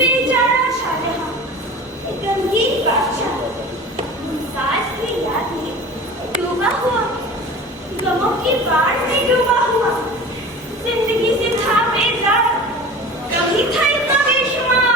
बेचारा शाहजहां, एक गमगीन बादशाह, मुमताज की याद में डूबा हुआ, गमों की बाढ़ में डूबा हुआ, जिंदगी से था बेजार, कभी था इतना बेशुमार।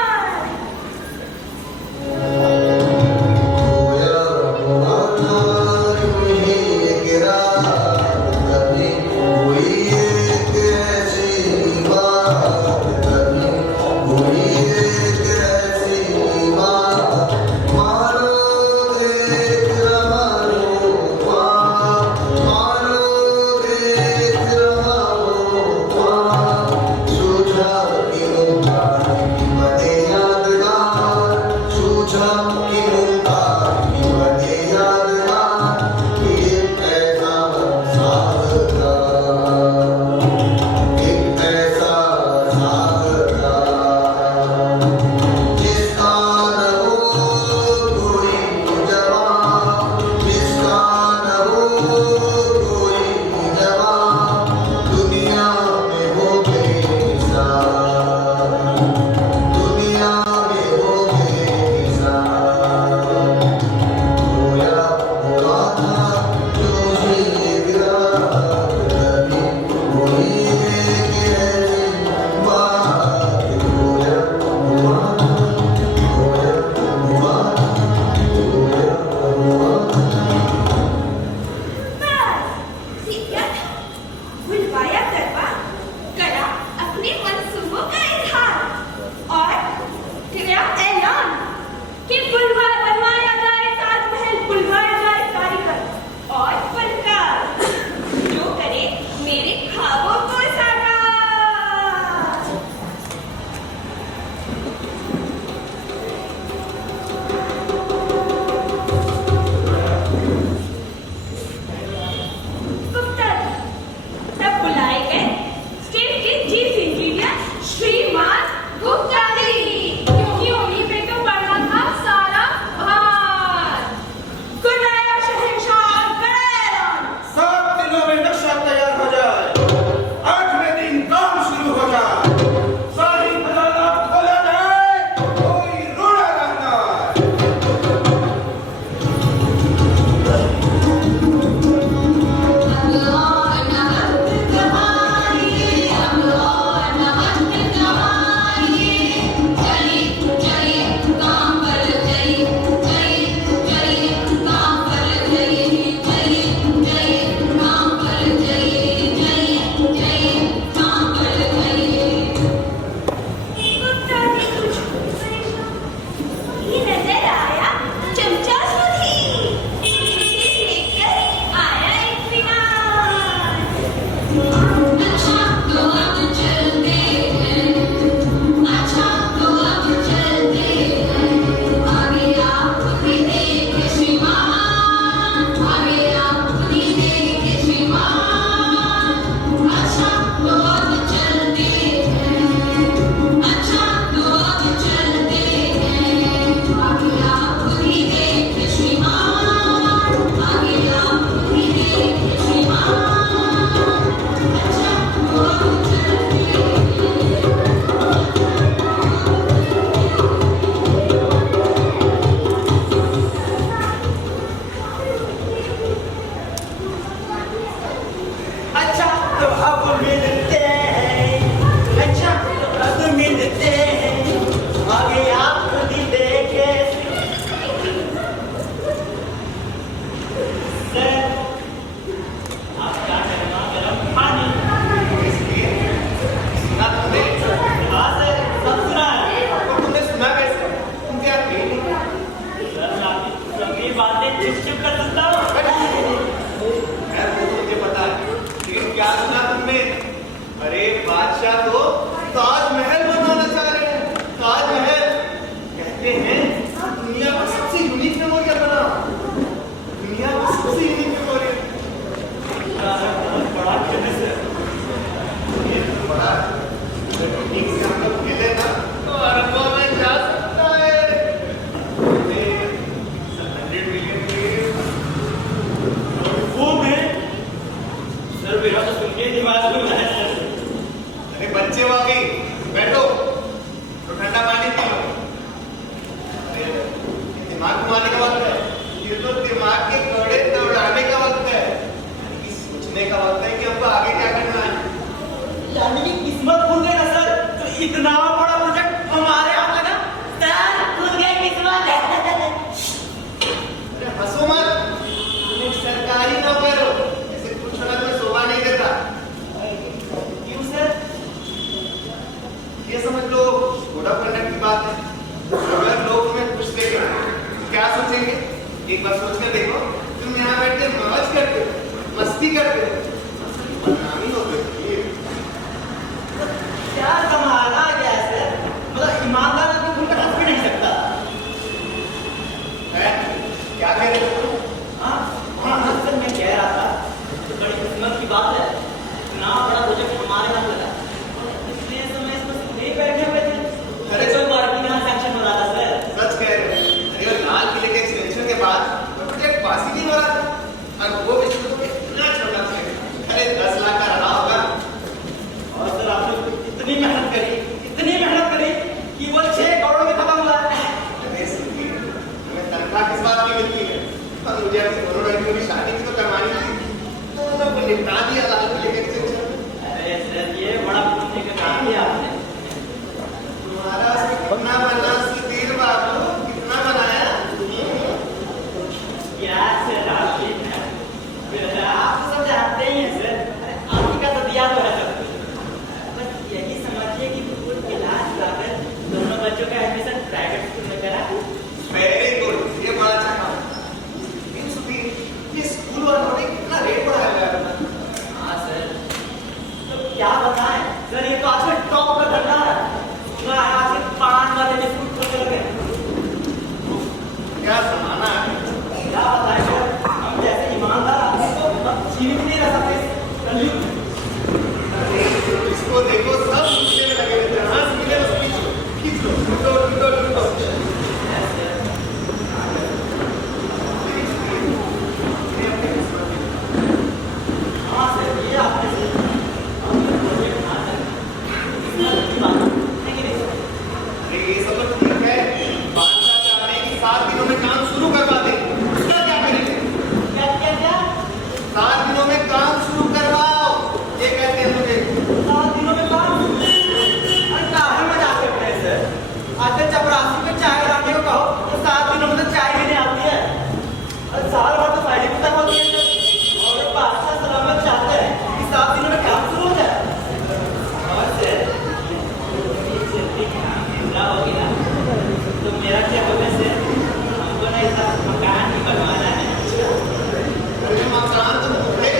एक बार सोच कर देखो, तुम यहाँ बैठ के मौज करते हो, मस्ती करते हो, बदनामी हो गई। क्या कमाना क्या है सर? मतलब ईमानदार आदमी खुलकर हंस भी नहीं सकता। क्या कह रहे हो? हाँ हाँ सर, मैं कह रहा था तो बड़ी किस्मत की बात है, इतना बड़ा प्रोजेक्ट हमारे हाथ लगा, इसलिए समय इसमें नहीं बैठे हुए थे। अरे तो पार्टी का सेक्शन हो रहा था सर। सच कह रहे हो? अरे लाल किले के एक्सटेंशन के बाद तो प्रोजेक्ट पास ही नहीं हो रहा था, और वो विश्व को इतना छोटा था। अरे 10 लाख का रहा होगा। और सर आपने इतनी मेहनत करी कि वो 6 करोड़ में खत्म हुआ। अरे सुनिए, हमें तनख्वाह किस बात की मिलती है? और मुझे अपनी दोनों लड़कियों की शादी भी तो करवानी थी, तो सबको निपटा दिया लाल किले के एक्सटेंशन। अरे सर ये बड़ा पुण्य का काम किया आपने। तुम्हारा कितना बना सुधीर बाबू, कितना बनाया? क्या सर आप सब जानते ही हैं सर, आप ही का तो दिया तो है सब कुछ। बस यही समझिए कि पूरे क्लास लाकर दोनों बच्चों का एडमिशन प्राइवेट स्कूल में करा। वेरी गुड, ये बड़ा अच्छा काम है। लेकिन सुधीर, ये स्कूल वालों ने कितना रेट बढ़ाया है? हाँ सर, तो क्या बताएं सर, ये तो आजकल टॉप का धंधा है। आजकल 5 वाले बिस्कुट खोलने लगे। क्या जमाना है? क्या बताएं सर, हम जैसे ईमानदार आदमी को जीवित नहीं रह सकते। इसको देखो, सब मिलने में लगे रहते हैं। हाँ, मिले बस खींच लो, लूटो। हाँ सर, ये आपने सही कहा। हमने प्रोजेक्ट हाथ में इसमें अच्छी बात है कि नहीं सर? अरे ये सब तो ठीक है, बादशाह चाहते हैं कि 7 दिनों में काम शुरू करवा दें। उसका क्या करेंगे? क्या 7 दिनों में काम शुरू करवाओ, ये कहते हैं मुझे। 7 दिनों में काम? अरे काहे मजाक करते हैं सर? आजकल चपरासी में चाय बनाने को कहो तो 7 दिनों में तो चाय भी नहीं आती है। और साल भर तो फाइलें भी तक होती है सर। और ये बादशाह सलामत चाहते हैं कि 7 दिनों में काम शुरू हो जाए। और सर ये जल्दी काम पूरा हो गया तो मेरा क्या होगा सर? हमको ना ऐसा मकान ही बनवाना है। अरे मकान तो मुझे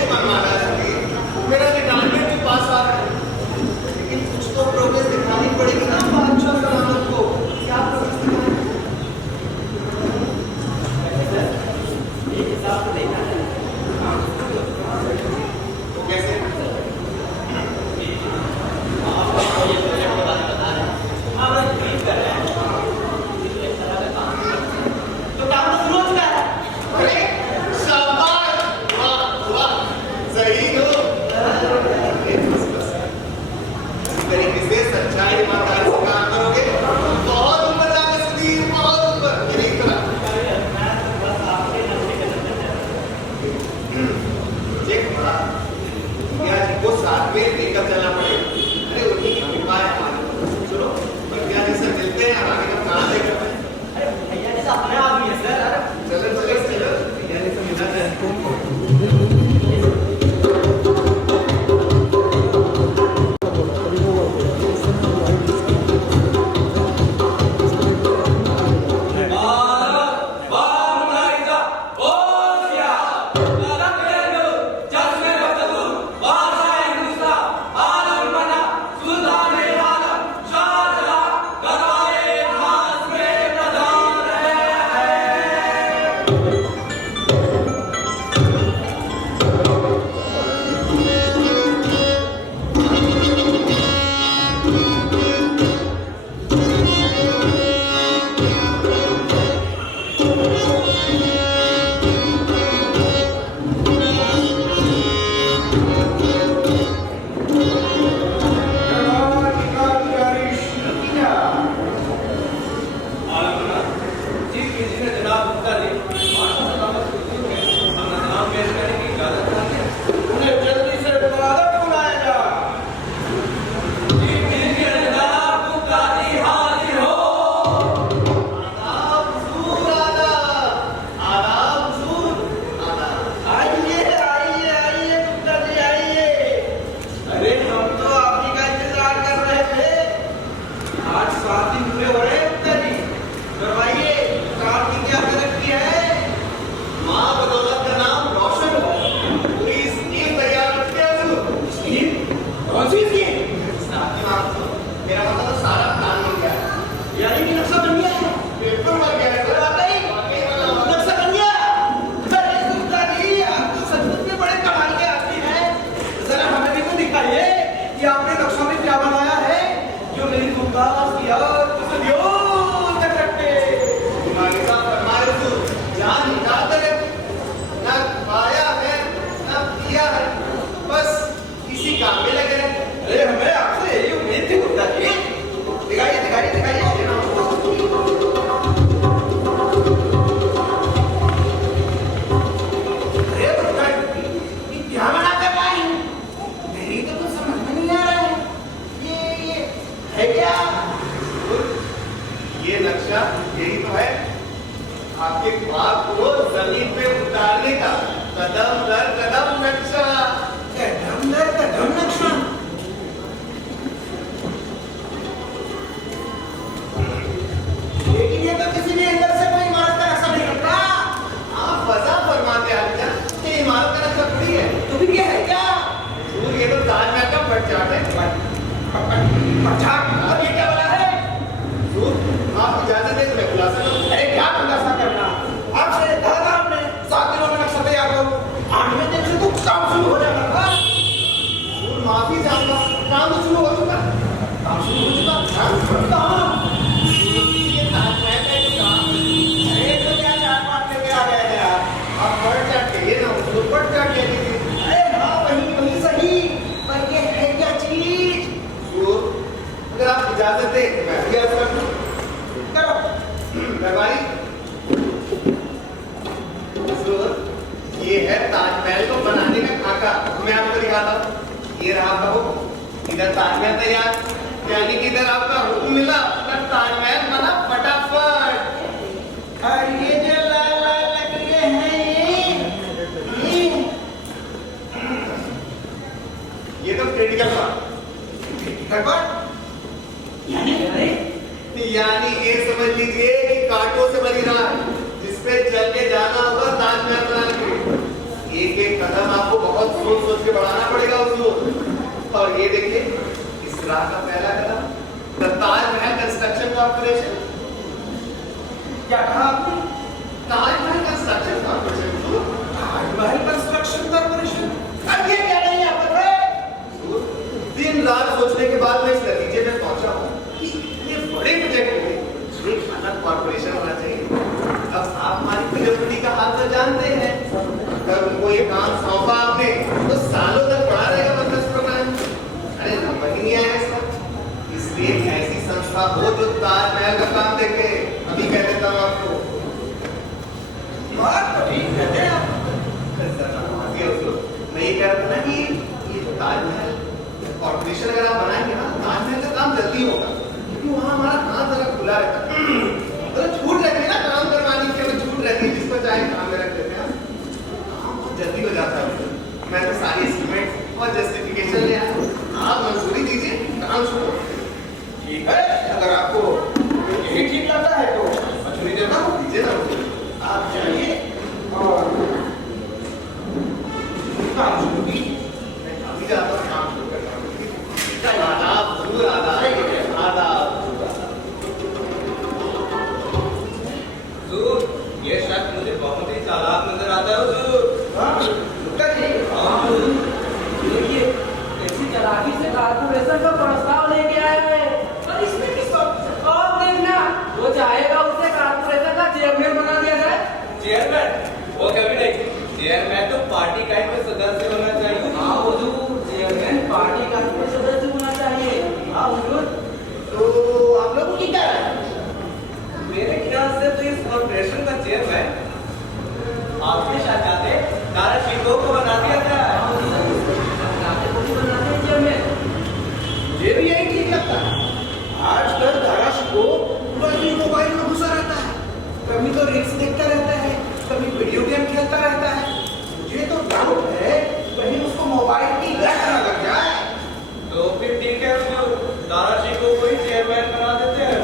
परीक्षा यही तो है, आपके ख्वाब को जमीन पे उतारने का कदम दर कदम नक्शा। कदम दर कदम नक्शा। लेकिन ये तो किसी भी एंगल से कोई इमारत का नक्शा नहीं करता। आप वजह फरमाते हैं कि इमारत का नक्शा थोड़ी है। तो फिर ये है क्या? ये तो ताजमहल का पटचाट है। पटचाट? और ये क्या वाला है? आप इजाजत दें तो मैं खुलासा करूं। अरे क्या खुलासा करना? आपसे कहा था हमने 7 दिनों में नक्शा तैयार करो। 8वें दिन से तो काम शुरू हो जाना था। माफी चाहूंगा, काम तो शुरू हो चुका। काम शुरू हो चुका? कहाँ? ये ताजमहल का एक काम। अरे तो क्या चाट मार करके आ गए थे यार? आप पटचाट कहिए ना, उसको पटचाट कह दीजिए। अरे हाँ वही सही। पर ये है क्या चीज? अगर आप इजाजत दें तो मैं भी अर्ज कर दूं। करो। मेहरबानी। ये है ताजमहल को बनाने का खाका, मैं आपको दिखाता हूँ। ये रहा आपका हुक्म, इधर ताजमहल तैयार, यानी कि इधर आपका हुक्म मिला, उधर ताजमहल बना फटाफट। और ये जो लाल लाल लकड़ियाँ हैं ये तो क्रिटिकल पार्ट। यानी ये समझ लीजिए कि कांटों से बनी राह जिसपे चल के जाना होगा ताजमहल बनाने के लिए। एक एक कदम आपको बहुत सोच सोच के बढ़ाना पड़ेगा उसको। और ये देखिए इस राह का पहला कदम, द ताजमहल कंस्ट्रक्शन कॉर्पोरेशन। क्या कहा आपने? Taj Mahal construction corporation. Taj Mahal construction corporation. अब ये क्या नहीं यहाँ पर है? दिन रात सोचने के बाद मैं इस नतीजे में पहुंचा हूँ कि ये बड़े प्रोजेक्ट में एक अलग कॉर्पोरेशन होना चाहिए। अब आप हमारी फिलोसफी का हाल तो जानते हैं, अगर उनको ये काम सौंपा आपने तो सालों तक पड़ा रहेगा मतलब प्रोग्राम। अरे नंबर ही नहीं आया इसका। इसलिए ऐसी संस्था हो जो ताजमहल का काम देखे। अभी कह देता हूँ आपको। बात तो ठीक कहते हैं आप। मैं ये कह रहा था ना कि ये ताजमहल कॉर्पोरेशन अगर आप बनाएंगे ना, ताजमहल का काम जल्दी होगा, क्योंकि वहाँ हमारा हाथ जरा खुला रहता है। तो छूट रहती है ना काम करवाने की, हमें छूट रहती है, जिसको चाहे काम में रख देते हैं, काम बहुत जल्दी हो जाता है। मैं तो सारी एस्टीमेट और जस्टिफिकेशन ले आया, आप मंजूरी दीजिए, काम शुरू हो। ठीक है, अगर आपको यही ठीक लगता है तो मंजूरी देना दीजिए ना, आप जाइए और काम शुरू कीजिए। मैं अभी जाता हूँ, काम शुरू करता हूँ। आदाब जरूर, आदाब आदाब। ये शख्स मुझे बहुत ही चालाक नजर आता है हुजूर। हाँ, गुप्ता जी। हाँ देखिए ऐसी चालाकी से कारपोरेशन का प्रस्ताव लेके आया है और इसमें किस वक्त और देखना वो चाहेगा उसे कारपोरेशन का चेयरमैन बना दिया जाए। चेयरमैन? वो कभी नहीं। चेयरमैन तो पार्टी का ही सदस्य होना चाहिए। हाँ हुजूर, चेयरमैन पार्टी का ही सदस्य होना चाहिए। हाँ हुजूर। तो आप लोग की क्या है? मेरे ख्याल से तो इस कॉर्पोरेशन का चेयरमैन आपके शहजादे दारा शिकोह को बना दिया जाए। मुझे भी यही ठीक लगता है। आजकल दारा शिकोह पूरा दिन मोबाइल में घुसा रहता है, कभी तो रील्स देखता रहता है, कभी वीडियो गेम खेलता रहता है। मुझे तो डाउट है कहीं उसको मोबाइल की लत न लग जाए। तो फिर ठीक है हुजूर, दारा शिकोह को ही चेयरमैन बना देते हैं।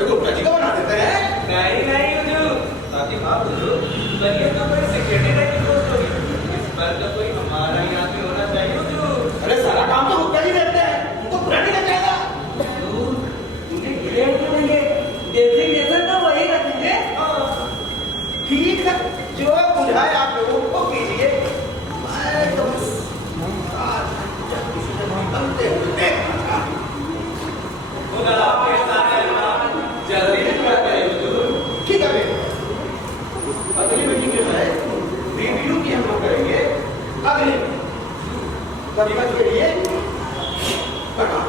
गुप्ता जी को बना देते हैं? नहीं हुजूर, ताकि बात हुजूर बनिए तो कोई सेक्रेटरी की पोस्ट होगी, इस पर तो कोई हमारा यहाँ पे होना चाहिए हुजूर। अरे सारा काम तो गुप्ता जी देखते हैं, उनको पूरा नहीं लगेगा। उन्हें ग्रेड क्यों देंगे? डेजिग्नेशन तो वही रखेंगे। ठीक है, जो बुझाए आप लोगों को कीजिए। मैं तो बस आज जब किसी ने बनते हुए देखा था। खुदा आपके साथ है ना, जल्दी पूरा करें हुजूर। ठीक है बेटा, अगली मीटिंग जो है रिव्यू की हम लोग करेंगे। अगले तब तक के लिए बता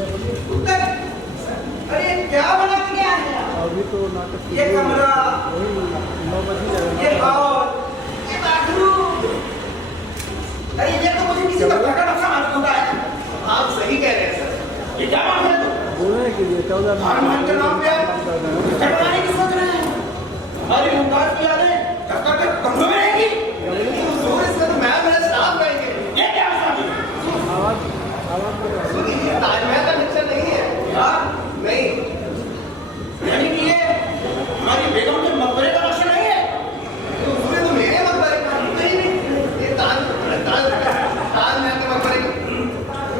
उत्तर अरे क्या बना के गया है अभी तो नाटक ये कमरा वही 9 बजे ये हॉल ये बाथरूम अरे ये तो मुझे किसी तरह का नक्शा मालूम होता है आप सही कह रहे हैं सर। ये क्या बात है तू बोलने के लिए 14 और मान के नाम पे घर बनाने की सोच रहे हैं हमारी मुमताज की यादें घर का कमरों में रहेंगी हुजूर, इसमें तो मैं मेरे स्टाफ रहेंगे। ये क्या बात है आवाज सुनिए, ये ताजमहल का नक्शा नहीं है। हाँ नहीं, यानी कि ये हमारी बेगम के मकबरे का नक्शा नहीं है तो हुजूर, ये तो मेरे मकबरे का नहीं, ये ताजमहल के मकबरे का।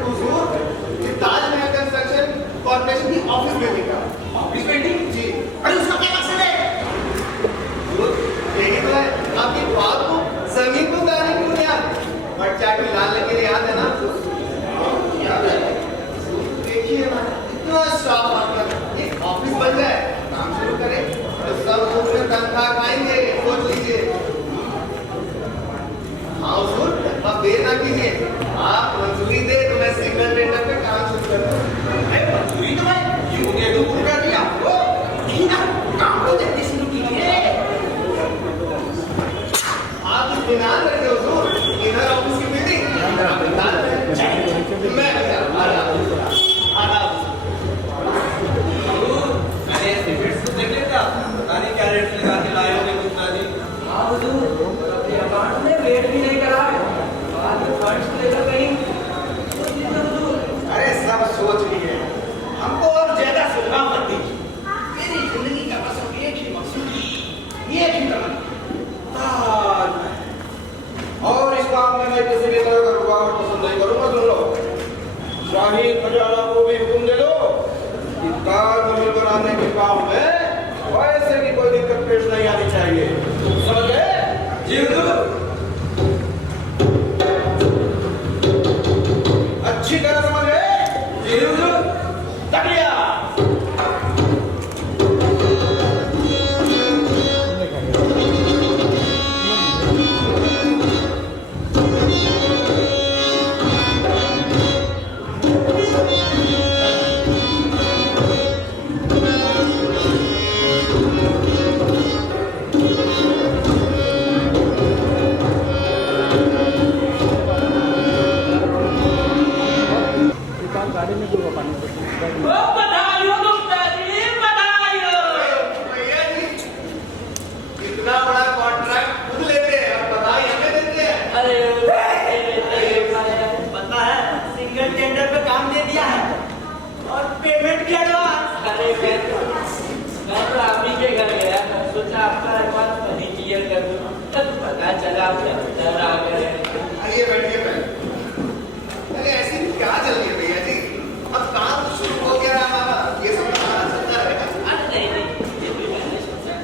हुजूर, ये ताजमहल कंस्ट्रक्शन कॉर्पोरेशन की ऑफिस बिल्डिंग का। ऑफिस बिल्डिंग जी अरे उसका क्या मकसद है हुजूर, यही तो है, आपकी बात को जमीन को उतारने की बुनियाद। बट चाट में लाल लकीरें याद है ना? याद है देखिए ना, इतना स्टाफ आकर एक ऑफिस बन जाए, काम शुरू करें तो सब लोग अपने तनख्वाह खाएंगे। सोच लीजिए। हाँ हुजूर, अब देर ना कीजिए, आप मंजूरी दे तो मैं सिग्नल टेंडर पे काम शुरू कर दूँ। अरे मंजूरी तो भाई ये मुझे तो पूरा कर दिया ओ नहीं ना काम को जल्दी शुरू कीजिए आप इत्मीनान रखिए हुजूर, इधर ऑफिस की मीटिंग मैं मैंने टिकट्स तो देख लेता पता नहीं क्या रेट लगा के लाए होंगे गुप्ता जी हाँ हुजूर, ये अकाउंट ने वेट भी नहीं करा है। बाद में फंड्स लेकर कहीं सोच लीजिए हुजूर। अरे सब सोच लिए हमको और ज्यादा सुझाव मत दीजिए मेरी जिंदगी का बस अब एक ही मकसद एक ही तमन्ना ताजमहल और इस काम में मैं किसी भी तरह का रुकावट पसंद नहीं करूंगा। सुन लो शाही खजाना को भी हुक्म दे दो कि ताजमहल बनाने के काम में वैसे की कोई दिक्कत पेश नहीं आनी चाहिए। समझ गए? जी हुजूर। अच्छी तरह समझ गए? जी हुजूर। तकिया गाड़ी में दूंगा पानी ओ बधाइयो गुप्ता जी, बधाइयो। भैया जी, इतना बड़ा कॉन्ट्रैक्ट खुद लेते हैं, अब बधाई हमें देते हैं। अरे पता है सिंगल टेंडर पे काम दे दिया है और पेमेंट भी एडवांस अरे मैं तो आप ही के घर गया, सोचा आपका एडवांस मनी क्लियर कर दूं, तब पता चला आप घर आ गए। आइए बैठिए पहले। अरे ऐसी क्या चल रही है भैया जी? अब काम शुरू हो गया है हमारा, ये सब हमारा चलता रहेगा। अरे नहीं, ये भी मैंने सोचा।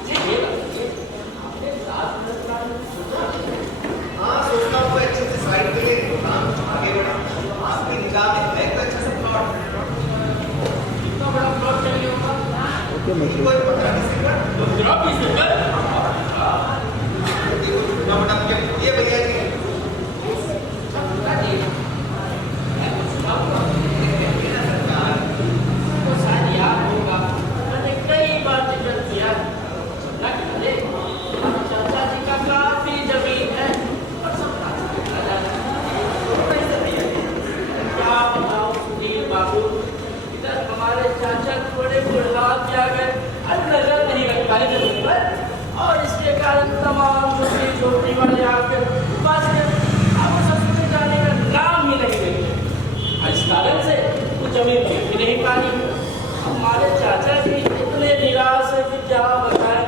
अच्छा ये बताइए, आपने 7 मिनट का सोचा? हाँ, सोचता हूँ अच्छे से साइड पे ले काम आगे बढ़ा। आपकी निगाह में है एक अच्छा सा प्लॉट, कितना बड़ा प्लॉट चाहिए होगा? कोई 15-20 एकड़। 15-20 एकड़? देखो कितना बड़ा प्लॉट। ये भैया जी तो शायद याद होगा, मैंने कई बार जिक्र किया है। चाचा जी का काफी जमीन है और सब क्या बताओ सुनील बाबू, इधर हमारे चाचा थोड़े बुढ़ात जा गए, अब नजर नहीं रख पाए जमीन पर, और इसके कारण तमाम छोटी वाले आकर बस अब ससुर जाने का नाम ही नहीं लेते। इस कारण से वो जमीन मिल भी नहीं पानी। हमारे चाचा जी इतने निराश है कि क्या बताएं।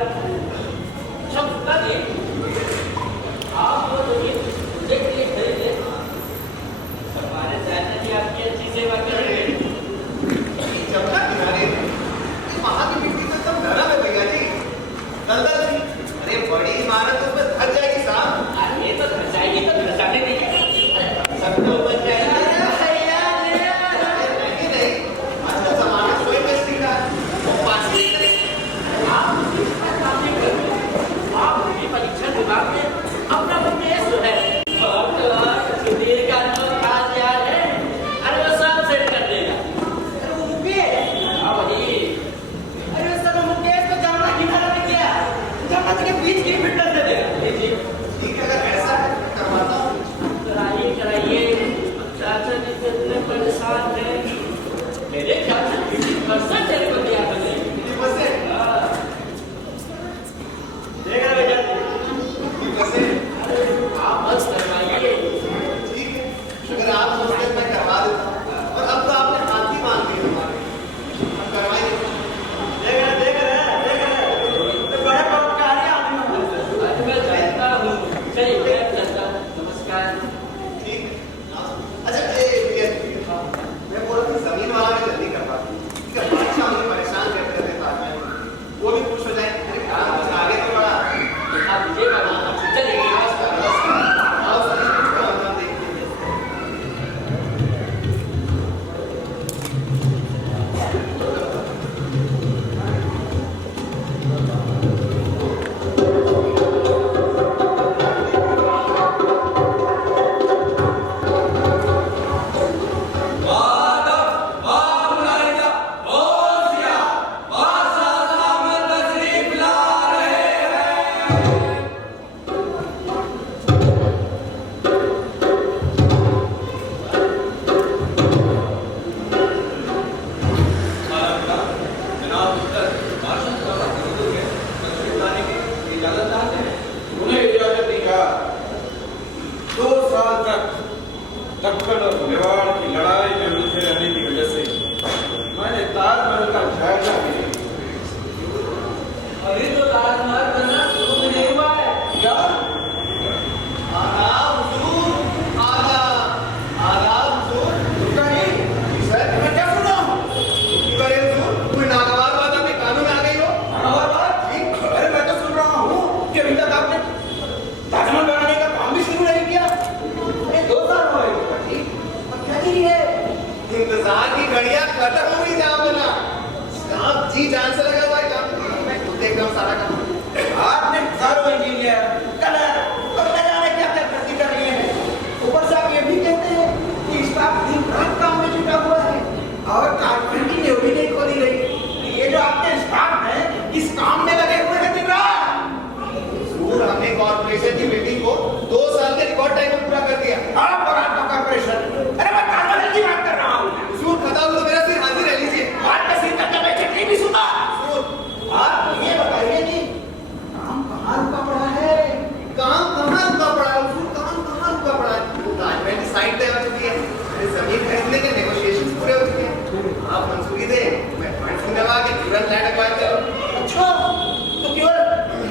क्षमता जी, आप वो जमीन देख लिए खरीदे, हमारे चाचा जी आपकी अच्छी सेवा करेंगे। जमुना किनारे वहां की मिट्टी तो एकदम नरम है भैया जी, दलदल थी। अरे बड़ी इमारत उसमें धस जाएगी साहब। अरे तो धसाएगी तो धसाने दीजिए, सब तो बन जाएगी। नहीं, आजकल जमाना सोई बेचती का है। वो पास ही करें। आप भी परीक्षा इंतजार की घड़ियां खत्म हुई जामुना। काम जी जान से लगा हुआ है काम। मैं खुद देख रहा हूँ सारा काम। आपने सारों इंजीनियर कलर और न जाने क्या क्या भर्ती कर रही है। ऊपर से आप ये भी कहते हैं कि स्टाफ दिन रात काम में जुटा हुआ है और कारखाने की ड्यूटी नहीं खोली गई। ये जो आपके स्टाफ है इस काम में लगे हुए हैं दिन रात। जरूर हमने कॉर्पोरेशन की मीटिंग को 2 साल के रिकॉर्ड टाइम में पूरा कर दिया। आप और आपका कॉर्पोरेशन, अरे मैं कारखाने की बात कर रहा हूँ। जरूर खत्म हो तो मेरा सिर हाजिर रह लीजिए। बात का सिर तक मैं चिट्ठी भी सुना। आप ये बताइए कि काम कहाँ रुका पड़ा है? काम कहाँ रुका पड़ा है? उसको काम कहाँ रुका पड़ा है? ताजमहल की साइट तय हो चुकी है। मेरे जमीन खरीदने के नेगोशिएशंस पूरे हो चुके हैं। आप मंजूरी दें, मैं फंड लगा के तुरंत लैंड एक्वायर करूँ। अच्छा, तो केवल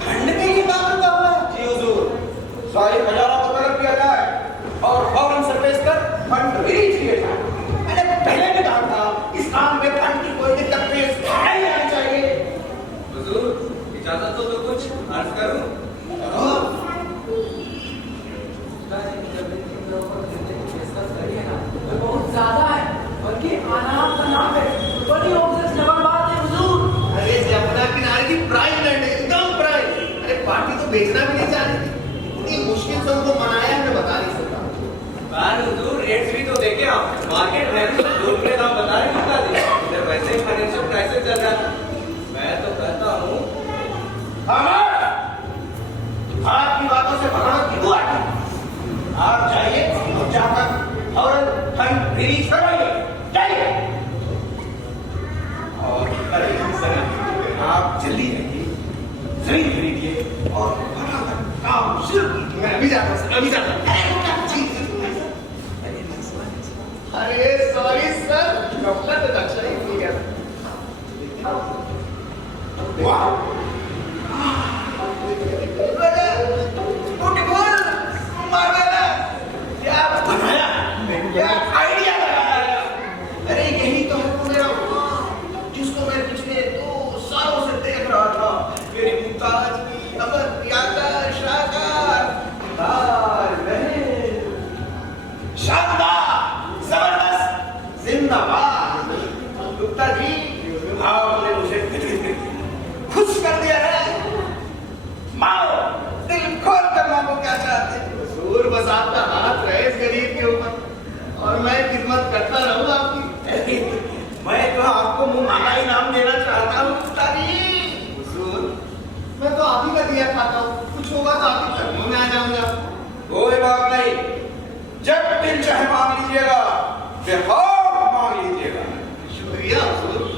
फंड के लिए काम रुका हुआ है? जी हुजूर, सारी खजाना को तलब किया जाए और फौरन सर्विस कर फंड रिलीज किए जाए। मैंने पहले भी कहा था इस काम में फंड की कोई दिक्कत पेश नहीं आनी चाहिए। हुजूर, इजाजत तो कुछ अर्ज करूं। बहुत ज्यादा है, बल्कि अनाप शनाप है, बड़ी ऑब्सेस डबल बात है हुजूर। अरे जमुना किनारे की प्राइम लैंड है, एकदम प्राइम। अरे पार्टी तो बेचना भी नहीं चाह रही थी। इतनी मुश्किल से उनको मनाया, मैं बता नहीं सकता। हुजूर, रेट्स भी तो देखे आप। मार्केट रेट तो जो के दाम बता रहे कितना दे। वैसे ही फाइनेंशियल क्राइसिस चल रहा है। मैं तो कहता हूँ आपकी बातों से भगवान की दुआ है। आप जाइए और जाकर फौरन फंड रिलीज करवाइए। जाइए और आप जल्दी आइए, जमीन खरीदिए और फटाफट काम शुरू कीजिए। मैं अभी जाता हूँ, अभी जाता हूँ। अरे सॉरी सर, गफलत लक्षण ही भूल गया। वाह, क्या बनाया, क्या आइडिया लगाया। अरे यही तो है वो मेरा वहाँ जिसको मैं पिछले 2 सालों से देख रहा था। मेरी मुमताज की अमर प्याकर शाकार ताजमहल, शानदार, जबरदस्त, जिंदाबाद। गुप्ता जी, आपने मुझे खुश कर दिया है। माओ, दिल खोल कर मांगो क्या चाहते हैं। हुजूर, बस आपका हाथ रहे इस गरीब के ऊपर और मैं खिदमत करता रहूँ आपकी। मैं तो आपको मुंह मांगा इनाम देना चाहता हूँ गुप्ता जी। हुजूर, मैं तो आप ही का दिया खाता हूँ। कुछ होगा तो आपके कर्मों में आ जाऊंगा। कोई बात नहीं, जब दिल चाहे मांग लीजिएगा, बेखौफ मांग लीजिएगा। शुक्रिया हुजूर।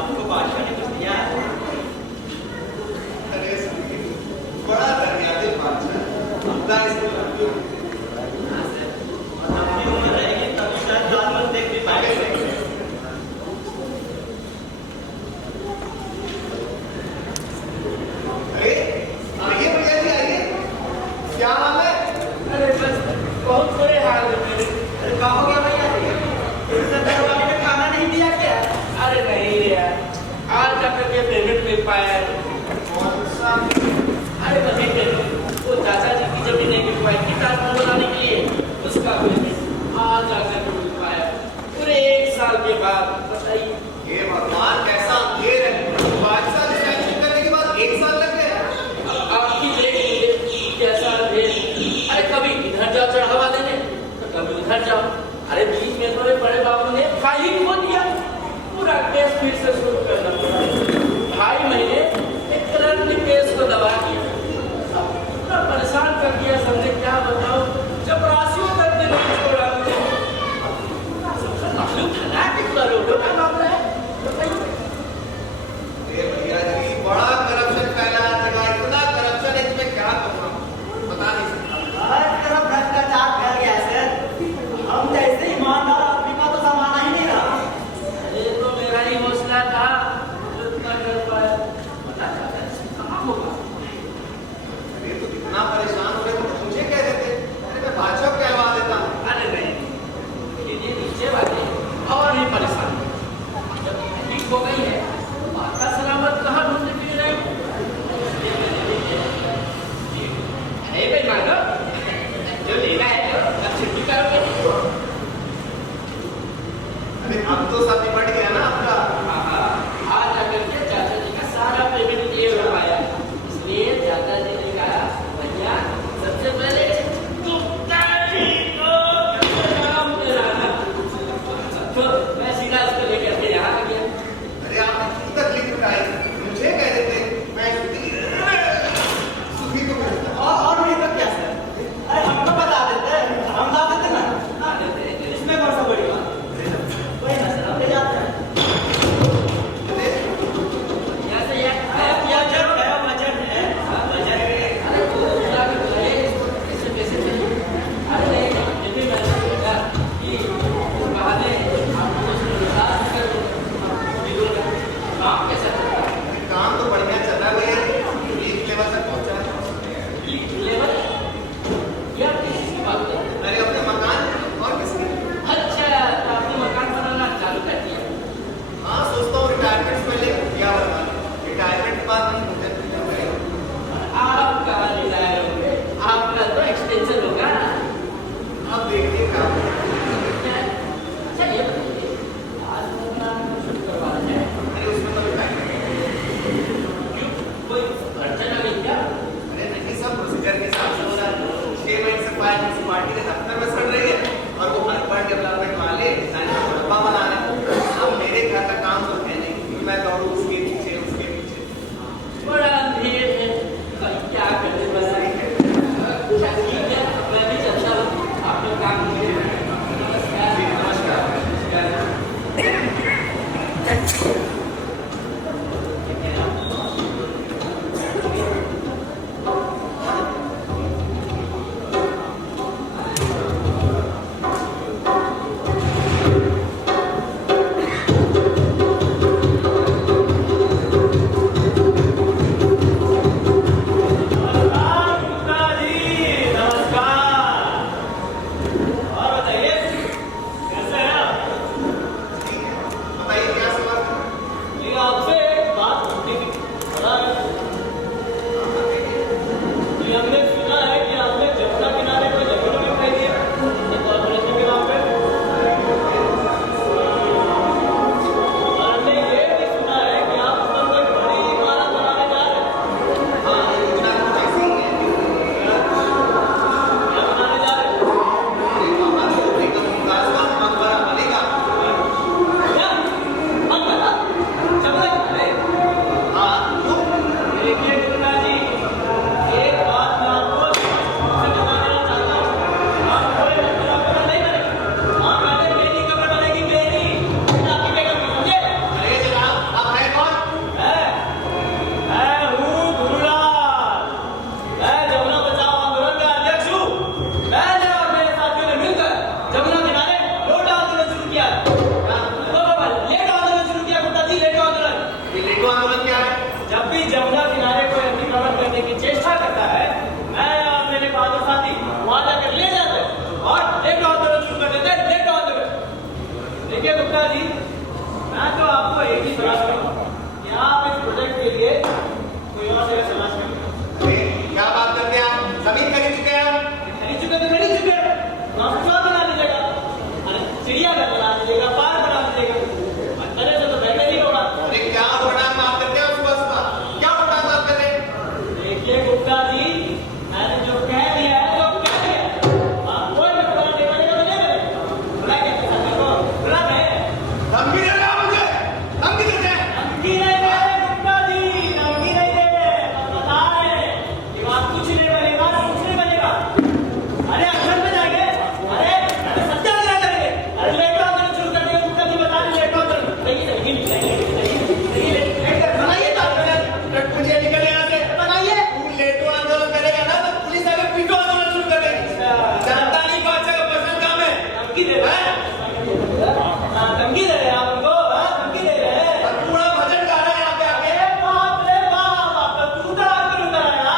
आपको बादशाह ने कुछ दिया है? अरे बड़ा दरियादे बादशाह, अल्लाह इसको मंजूर करे। अपनी उम्र रहेगी तब शायद दामन देख भी पाएंगे। अरे आइए भैया जी, आइए। क्या हाल है? अरे बस बहुत बुरे हाल है मेरे। अरे क्या हो गया भैया जी? इज्जत दरबार में खाना नहीं दिया क्या? अरे नहीं रे यार, आज जाकर के पेमेंट मिल पाया है। अरे वही पेमेंट, वो चाचा जी की जमीन नहीं मिल पाई थी ताजमहल बनाने के लिए, उसका पेमेंट आज जाकर के मिल पाया पूरे 1 साल के बाद। बताइए ये भगवान कैसा अंधेर है। बादशाह डिसाइड करने के बाद 1 साल लग गया। अब आपकी देख लीजिए कैसा है। अरे कभी इधर जाओ चढ़ावा देने तो कभी उधर जाओ। अरे बीच में थोड़े बड़े बाबू ने फाइल ही खो दिया, पूरा केस फिर से शुरू करना पड़ा। 2.5 महीने एक क्लर्क ने केस को गुप्ता जी, मैं तो आपको एक ही सलाह दूंगा कि आप इस प्रोजेक्ट के लिए कोई और जगह तलाश करें। अरे, क्या बात करते हैं आप? जमीन खरीद चुके हैं आप? खरीद चुके तो खरीद चुके, हॉस्पिटल बना लीजिएगा, चिड़ियाघर बना लीजिएगा, पार्क बना लीजिएगा, तरह से तो बेहतर ही होगा। अरे क्या उड़ान माफ करते हैं उस बस का? क्या उड़ान माफ कर रहे हैं? देखिए गुप्ता जी, मैंने जो कह दिया है वो कह दिया है। आप कोई भी बना नहीं बनेगा तो नहीं बनेगा। बुला के किसान को बुला दे। धमकी दे रहे हो मुझे? धमकी देते हैं? धमकी नहीं दे रहे गुप्ता जी, धमकी नहीं दे रहे, बस बता रहे हैं कि वहाँ कुछ नहीं बनेगा, कुछ नहीं बनेगा। अरे अक्षर में जाएंगे, अरे सत्या क्या करेंगे? अरे लेटो अंदर शुरू कर देंगे गुप्ता जी, बता रहे लेटो अंदर। बनाइए तो मुझे निकल यहाँ से। बनाइए। तू लेटो आंदोलन करेगा ना तो पुलिस अगर पीटो आंदोलन शुरू कर देगी। जानता नहीं बादशाह का पर्सनल काम है। धमकी दे रहे हैं, धमकी दे रहे हैं आप उनको, धमकी दे रहे हैं। और पूरा भजन गा रहा है यहाँ पे आके। अरे बाप रे बाप, आपका तू उतर आकर उतर आया।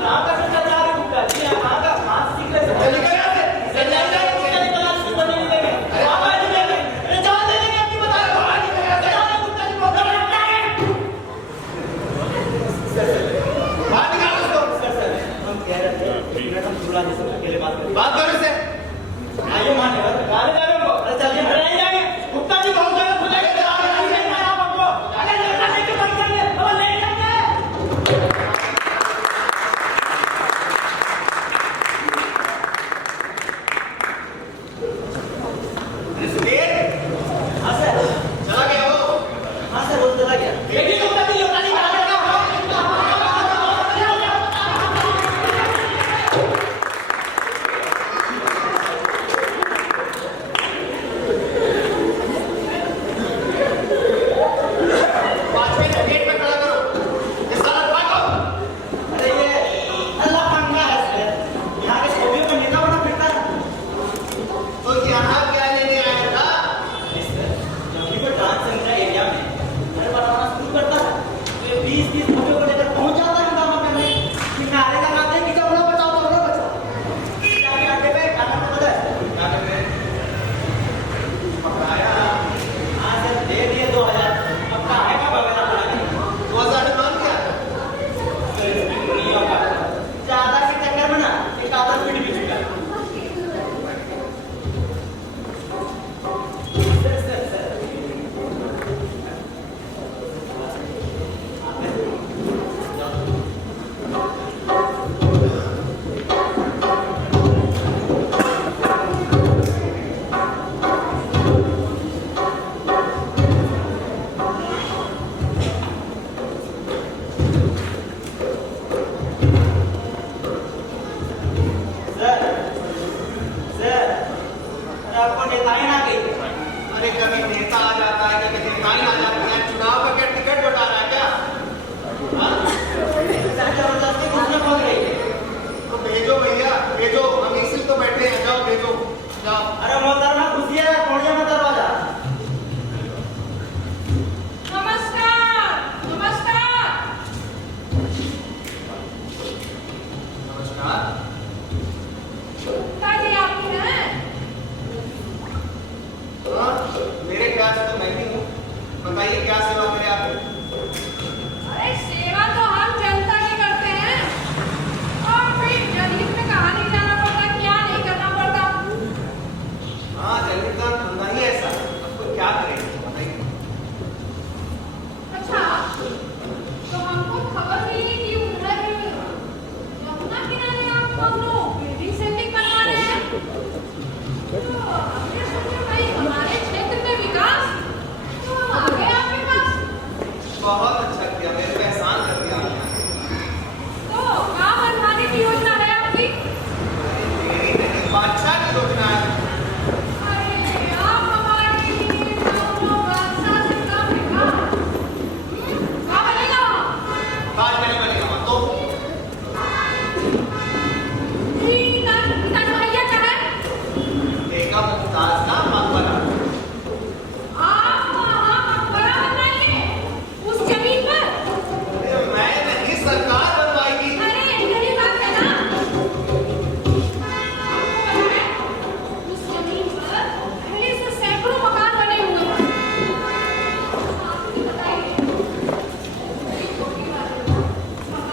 कहाँ का शिष्टाचार है गुप्ता जी, कहाँ का हाथ सीख ले सकते हैं। निकल यहाँ से। चल जाइए, गुप्ता जी तलाश शुरू करने नहीं देंगे। आप आए नहीं देंगे। अरे जान दे देंगे, आपकी बता रहे हो। बाहर निकल यहाँ से। जाओ गुप्ता जी को खबर रखता है। बाहर निकालो उसको। हम कह रहे थे, हम बुला नहीं सकते, अकेले बात करें। बात करो इससे। आइए माने, गाने जा रहे हो। अरे चलिए, अरे नहीं जाएंगे। गुप्ता जी बहुत जगह खुलेंगे। नहीं मारा आप हमको। अरे नहीं के बच जाएंगे, अब ले जाएंगे। सुधीर, हाँ सर, चला गया वो। हाँ सर, वो चला गया। देखिए गुप्ता जी, गुप्ता जी कहाँ गया?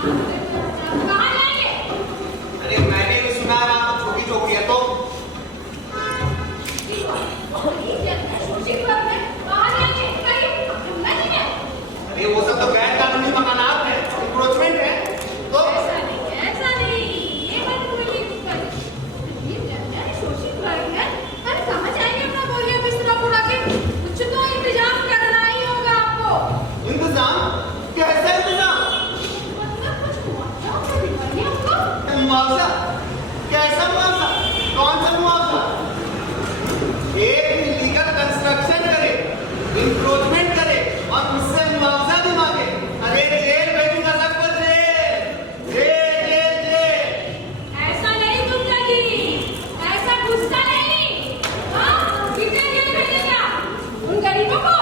कहाँ जाएंगे? अरे मैंने भी सुना है वहाँ तो छोटी चौकी है तो अरे वो सब तो गैर कानूनी मकानात है, इंक्रोचमेंट है तो इंतजाम कैसा इंतजाम मुआवजा कैसा मुआवजा कौन सा मुआवजा एक इलीगल कंस्ट्रक्शन करे इंक्रोचमेंट करे और उससे मुआवजा भी मांगे अरे जेल भेजूंगा सबको जेल जेल जेल जेल ऐसा नहीं तुमने की, ऐसा गुस्सा नहीं। हाँ, कितने जेल भेजेगा? उन गरीबों को?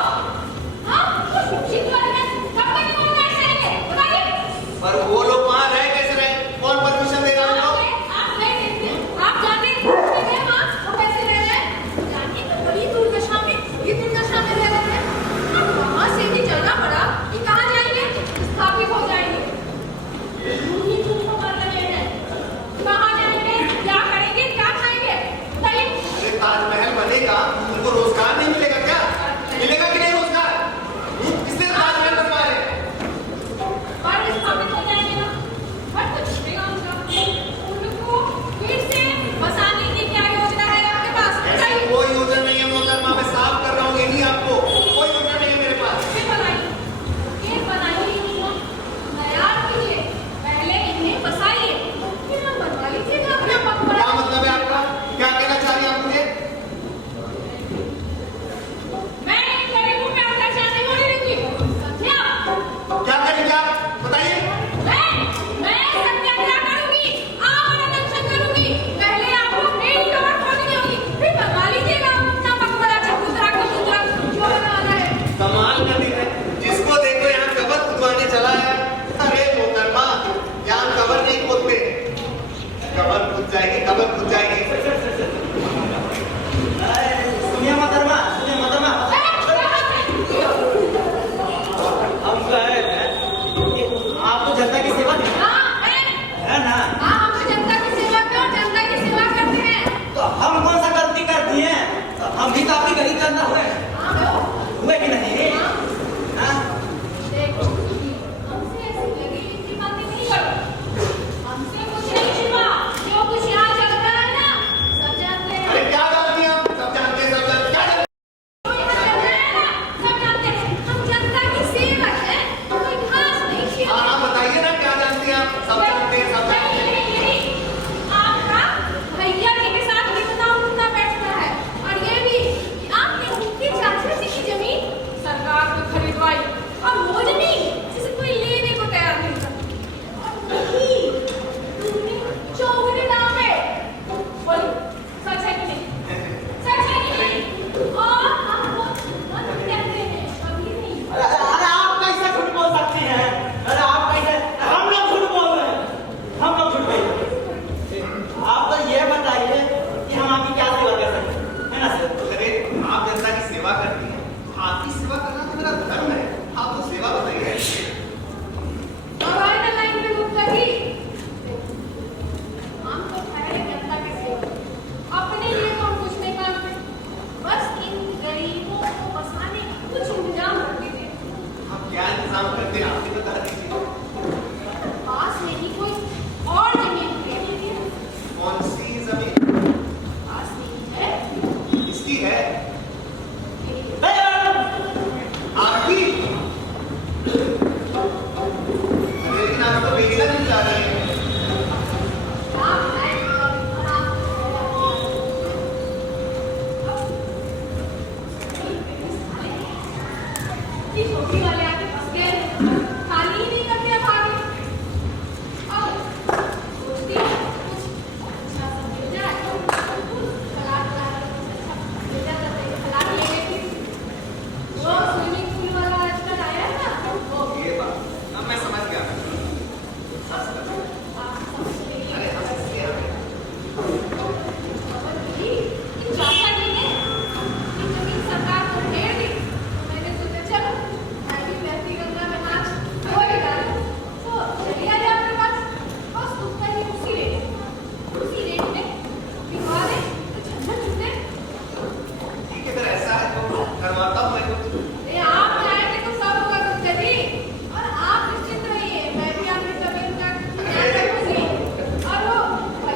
हाँ, वो शिक्षित वर्ग है, सबको नहीं बोलना ऐसे रहेंगे, बताइए। पर वो लोग वहां रह कैसे रहे कौन परमिशन देगा उन लोग आप नहीं देखते, आप जाते हैं,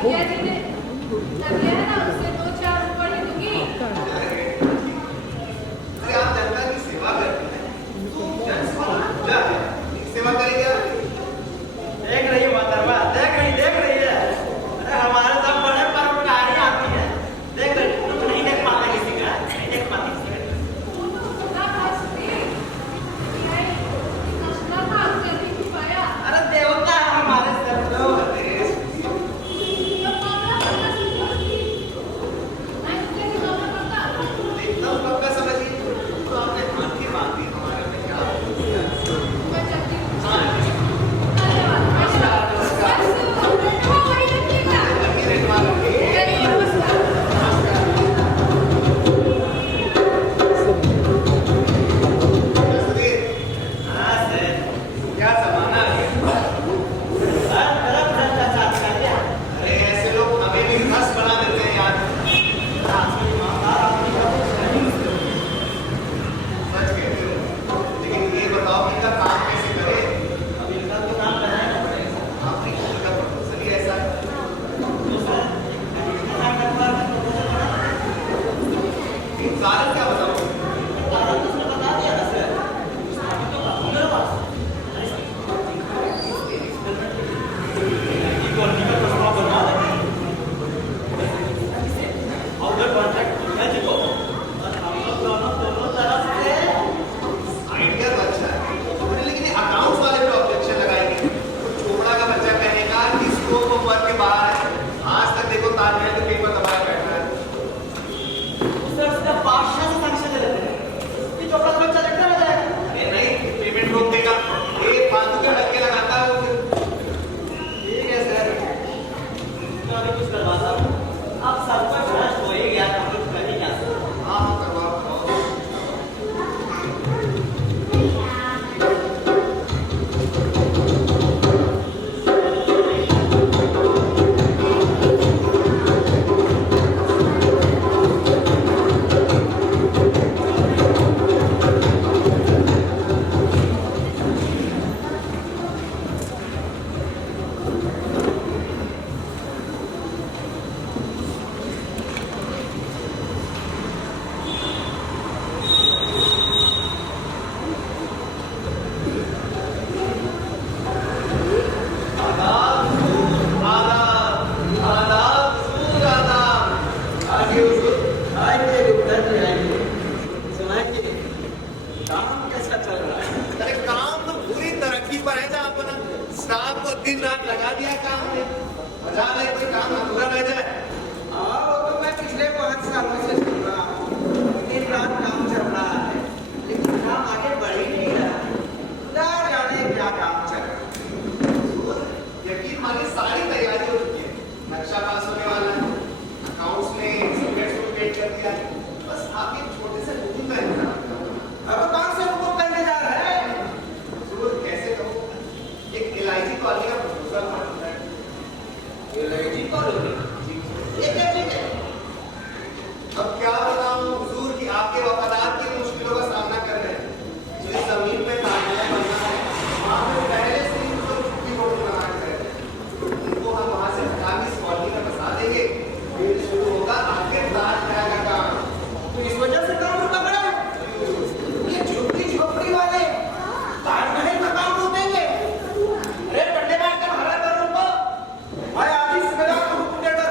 भैया जी ने कर लिया है ना, उससे 2-4 ऊपर ही दूंगी। अरे आप जनता की सेवा करती हैं, तो जन पूजा है, सेवा करेंगे आप? देख रही है मोहतरमा, देख रही है। अरे हमारे सब बड़े परोपकारी आदमी है, देख रही है। तुम नहीं देख पाते किसी का, नहीं देख पाते किसी का। ना हंसती, यही हंसना था, उससे नहीं छुप पाया। अरे देवता है हमारे सब लोग। तो मामला पता नहीं मैं इसलिए नहीं मामला पता। एकदम पक्का समझिए, तो आपने हाथ की बात दी हमारे में क्या? मैं चलती हूँ। धन्यवाद। वो वही रखिएगा। मेरे द्वारा चलिए, नमस्कार। सुधीर, हाँ सर। क्या जमाना आ गया? हर तरफ भ्रष्टाचार का क्या? अरे ऐसे लोग हमें भी रस बना देते हैं यार। आदमी ईमानदार आदमी का कुछ नहीं। सच कहते हो, लेकिन ये बताओ कि इनका काम कैसे करे? अब इनका तो काम करना ही पड़ेगा। आपने खुद का प्रपोजल ही ऐसा है। तो सर, अभी इतना काम करने वाला प्रपोजल बना। लेकिन कारण क्या बताओ? कारण तो उसने बता दिया था सर। अभी तो कानून मेरे पास। लड़की को लड़की का प्रस्ताव बनवा देते हैं। और उधर कॉन्ट्रैक्ट दुनिया जी को। और हम लोग दोनों तरफ से आइडिया तो अच्छा है, लेकिन ये अकाउंट्स वाले पे ऑब्जेक्शन लगाएंगे। तो चोपड़ा का बच्चा कहेगा कि स्कोप ऑफ वर्क के बाहर है। आज तक देखो ताजमहल के पेपर दबाया बैठा है। सर उसका पाठशाला से संक्षेप ले लेते हैं कि चोपड़ा का बच्चा देखने आ जाएगा। अरे नहीं, पेमेंट रोक देगा। ये फालतू के हटके लगाता है वो फिर। ठीक है सर, तो अभी कुछ करवाता हूँ। अब सब कुछ भ्रष्ट हो ही गया, हम लोग कर ही क्या सकते। हाँ हाँ, करवाओ करवाओ। आदाब, आदाब, आदाब, हुजूर, आदाब। आगे हुजूर। आइए गुप्ता जी, आइए। सुनाइए, काम कैसा चल रहा है? अरे काम तो पूरी तरक्की पर है जहाँ पर स्टाफ को दिन रात लगा दिया काम में। मजा नहीं, कोई काम अधूरा रह जाए। हाँ, वो तो मैं पिछले 5 सालों से सुन रहा हूँ। दिन रात काम चल रहा है, लेकिन काम आगे बढ़ ही नहीं रहा है। खुदा जाने क्या काम चल रहा है। यकीन मानिए सारी तैयारी हो चुकी है। नक्शा पास होने वाला है, अकाउंट्स में सबमिट पेड कर दिया है। बस आप एक छोटे से बुकिंग का इंतजाम करो। अब कौन से हुक्म करने जा रहे हैं? जरूर कैसे कहूँ, एक LIG कॉलोनी का प्रपोजल बना है। LIG colony? ये क्या चीज है? अब क्या बताऊं हुजूर कि आपके वफादार की मुश्किलों का सामना कर रहे हैं। जिस जमीन पे ताजमहल बनना है, वहाँ पे पहले से ही लोग छुट्टी होटल बना के रहते हैं। उनको हम वहाँ से हटा के इस कॉलोनी में बसा देंगे, फिर शुरू होगा आखिर ताजमहल का काम। तो इस वजह से काम रुका पड़ा है। ये झुग्गी झोपड़ी वाले ताजमहल का काम रोकेंगे। अरे बंदे बात कर, हरा करो उनको। भाई आदि सवेरा को हुक्म देकर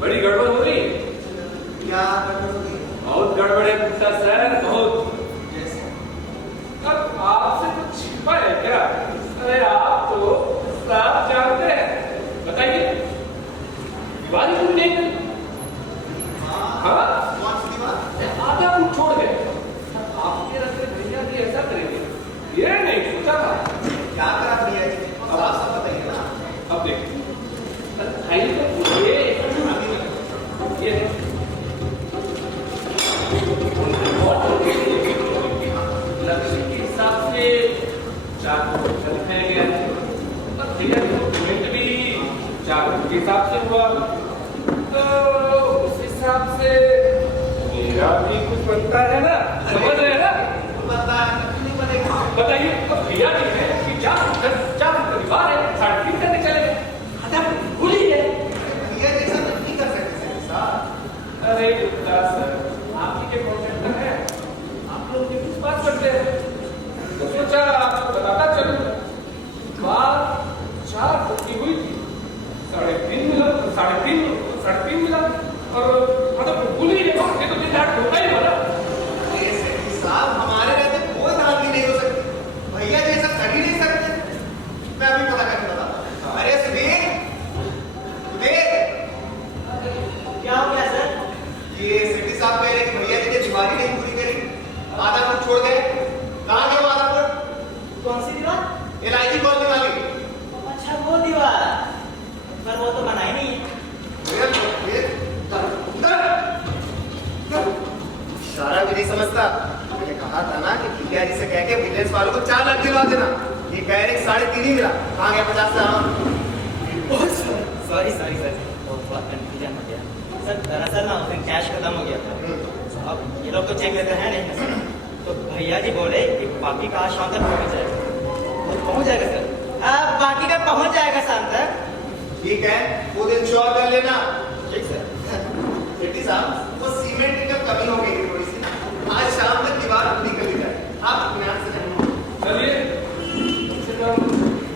बड़ी गड़बड़ हो रही के हिसाब से हुआ, तो उस हिसाब से मेरा भी कुछ बनता है ना, समझ रहे हैं ना? नहीं बनेगा। बताइए, अब भैया जी है कि चार परिवार है, 3.5 करने चले, अरे भूल ही है। भैया जैसा नहीं कर सकते साहब। अरे गुप्ता सर, आप ही के कॉन्ट्रैक्टर हैं, आप लोग के किस बात करते हैं? तो सोचा आपको बताता चलूं। बात 4 फुट की हुई थी, 3.5 मिला, 3.5 मिला, और मतलब भूल ही नहीं, ये तो दिन रात होता ही होगा। ये सेठी साहब हमारे रहते कोई धांधली नहीं हो सकती, भैया जैसा कर ही नहीं सकते। मैं अभी पता करके बताता। अरे सुधीर, क्या हो गया सर? ये सेठी साहब कह रहे कि भैया जी ने दीवारी नहीं पूरी करी, आधा फुट छोड़ गए। कहाँ गया वो आधा फुट? कौन सी दीवार? LIG कॉलोनी वाली। अच्छा वो दीवार, सर वो तो बना ही नहीं है। इशारा भी नहीं समझता। मैंने कहा था ना कि भैया जी से कह के विजिलेंस वालों को 4 लाख दिलवा देना। ये कह रहे 3.5 ही मिला, कहाँ गया 50 से? सॉरी सर, बहुत कंफ्यूजन हो गया सर। दरअसल ना उस दिन कैश खत्म हो गया था। अब ये लोग तो चेक लेते हैं नहीं सर, तो भैया जी बोले कि बाकी का आज शाम तक पहुंच जाएगा। तो पहुंच जाएगा सर, बाकी का पहुंच जाएगा शाम तक। ठीक है, वो दिन श्योर कर लेना। ठीक सर। सेठी साहब, वो सीमेंट की कब कमी हो गई थी थोड़ी सी, आज शाम तक दीवार पूरी कर ली जाए। आप अपने आप से नहीं। चलिए,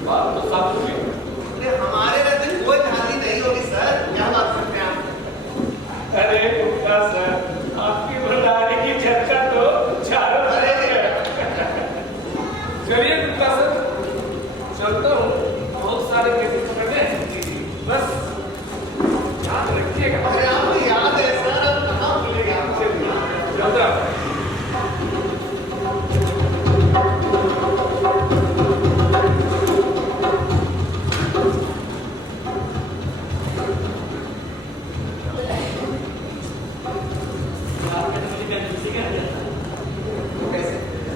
बात तो साफ हो गई। अरे हमारे रहते कोई धांधली नहीं होगी सर, क्या बात करते हैं आप? अरे गुप्ता सर, आपकी भंडारी की चर्चा तो चारों तरफ है। चलिए गुप्ता सर, चलता हूँ, बहुत सारे केसेस पकड़ने हैं, बस याद रखिएगा। अरे आपको याद है सर, अब कहाँ भूलेंगे आपसे भी। चलता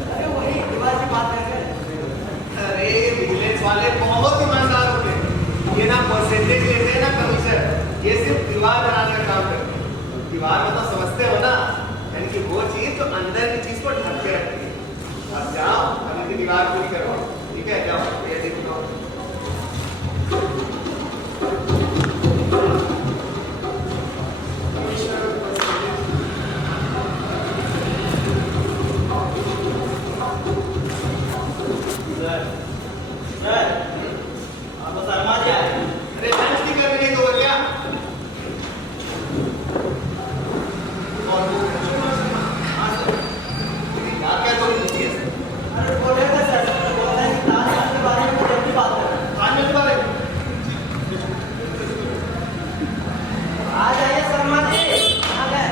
अरे वही दीवार की बात कर रहे हैं। अरे विजिलेंस वाले बहुत ईमानदार होते हैं। ये ना परसेंटेज लेते हैं ना कमीशन, ये सिर्फ दीवार बनाने का काम करते हैं। दीवार में तो समझते हो ना, यानी कि वो चीज जो अंदर की चीज को ढक के रखती है। अब जाओ, अभी की दीवार पूरी करवाओ, ठीक है? जाओ, ये देखो। सर, आपको शर्मा जी आए। अरे लंच भी करने नहीं दो क्या? और वो हाँ सर, क्या तो नहीं है सर। अरे बोले थे सर, बोल रहे हैं कि ताजमहल के बारे में जल्दी बात करें। ताजमहल के बारे में आ जाइए शर्मा जी, आ गए।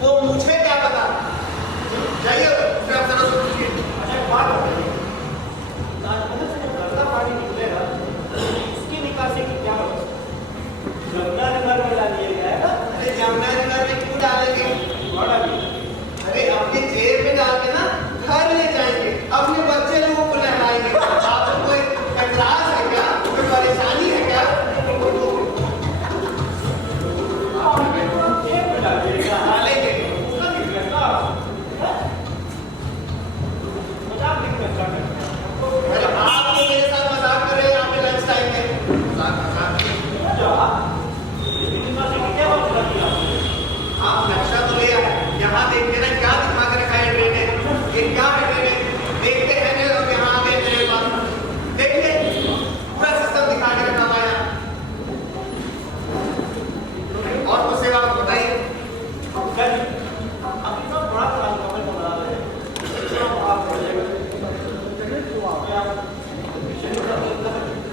वो मुझे क्या पता। जाइए दूसरे अफसरों से पूछिए। अच्छा एक बात बताइए, ताजमहल से जब गंदा पानी निकलेगा उसकी निकासी की क्या व्यवस्था? गंगा नगर में डालिए जाएगा? अरे यमुना नगर में क्यों डालेंगे? कहाँ डालिए? अरे अपने जेब में डाल के ना घर ले जाएंगे, अपने बच्चे लोगों को नहलाएंगे। आपको कोई एतराज है क्या? कोई परेशानी है क्या? जेब में डालिएगा? डालेंगे। उसका निकलेगा? मजाक नहीं करता मैं। अरे आप तो मेरे साथ मजाक कर रहे हैं यहाँ पे लंच टाइम में। मजाक। आप नक्शा तो ले आए, यहाँ देखते ना क्या दिखा कर रखा है ड्रेनेज। ये क्या है ड्रेनेज? देखते हैं और यहाँ आ गए मेरे पास। देखिए पूरा सिस्टम दिखा के रखा हुआ है यहाँ। और कुछ सेवा आप बताइए। अब इतना बड़ा ताजमहल बना रहे हैं, आप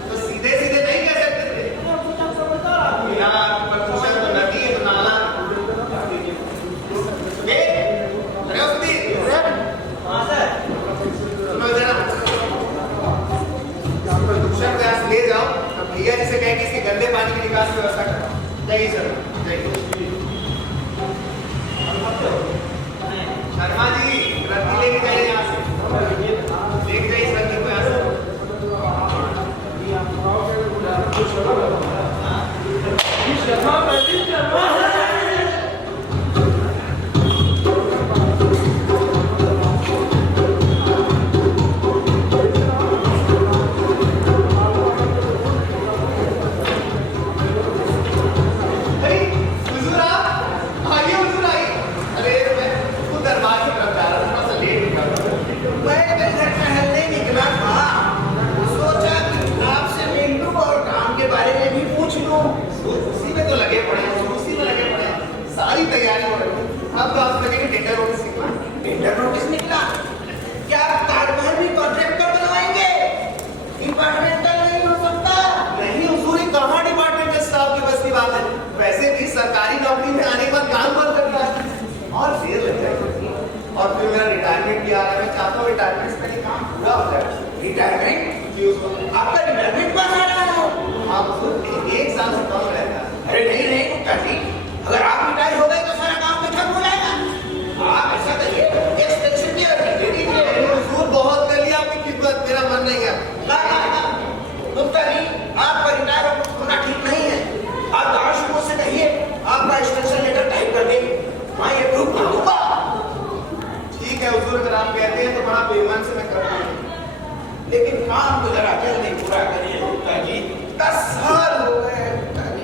तो सीधे सीधे नहीं कह सकते थे यार, प्रदूषण तो नदी है तो नाला। अरे उसकी सुनो जरा, प्रदूषण को यहाँ से ले जाओ, अब भैया जी से कहें कि इसके गंदे पानी की निकास की व्यवस्था करो। जाइए सर, जाइए। शर्मा जी रद्दी लेके जाइए यहाँ से, लेके जाइए रद्दी को यहाँ से। शर्मा पहली शर्मा अरे हुजूर आप आइए, हुजूर आइए। अरे मैं खुद दरबार की तरफ जा रहा था, थोड़ा सा लेट निकला। मैं इधर टहलने निकला था, सोचा कि आपसे मिल लूं और काम के बारे में भी पूछ लूं। उसी में तो लगे पड़े हैं, उसी में लगे पड़े हैं, सारी तैयारी हो रही है। अब तो आप लगेंगे टेंडर नोटिस निकला। टेंडर नोटिस निकला? क्या आप ताजमहल भी कॉन्ट्रैक्टर बनवाएंगे? डिपार्टमेंटल नहीं हो सकता? नहीं हुजूर, ये कहाँ डिपार्टमेंटल स्टाफ की बस की बात है। वैसे भी सरकारी नौकरी में आने के बाद काम बंद करता है और देर लग जाएगी। और फिर मेरा रिटायरमेंट भी आ रहा है, मैं चाहता हूँ रिटायरमेंट से पहले काम पूरा हो जाए। रिटायरमेंट? जी उसको आपका रिटायरमेंट कब आ रहा है? आप हुजूर एक साल से कम रहेगा। अरे नहीं नहीं गुप्ता जी, अगर आप रिटायर हो गए तो सारा काम में खत्म हो जाएगा। आप ऐसा करिए, एक्सटेंशन की अर्जी दे दीजिए। हुजूर बहुत कर लिया आपकी खिदमत, मेरा मन नहीं है। गुप्ता जी, आपका रिटायर होना ठीक नहीं है। आप दारुशुरू से कहिए आपका एक्सटेंशन लेटर टाइप कर देंगे, मैं ये प्रूफ कर दूंगा। ठीक है हुजूर, अगर आप कहते हैं तो बड़ा बेईमान से मैं कर दूंगा। लेकिन काम को जरा जल्दी पूरा करिए गुप्ता जी। 10 साल हो गए गुप्ता जी,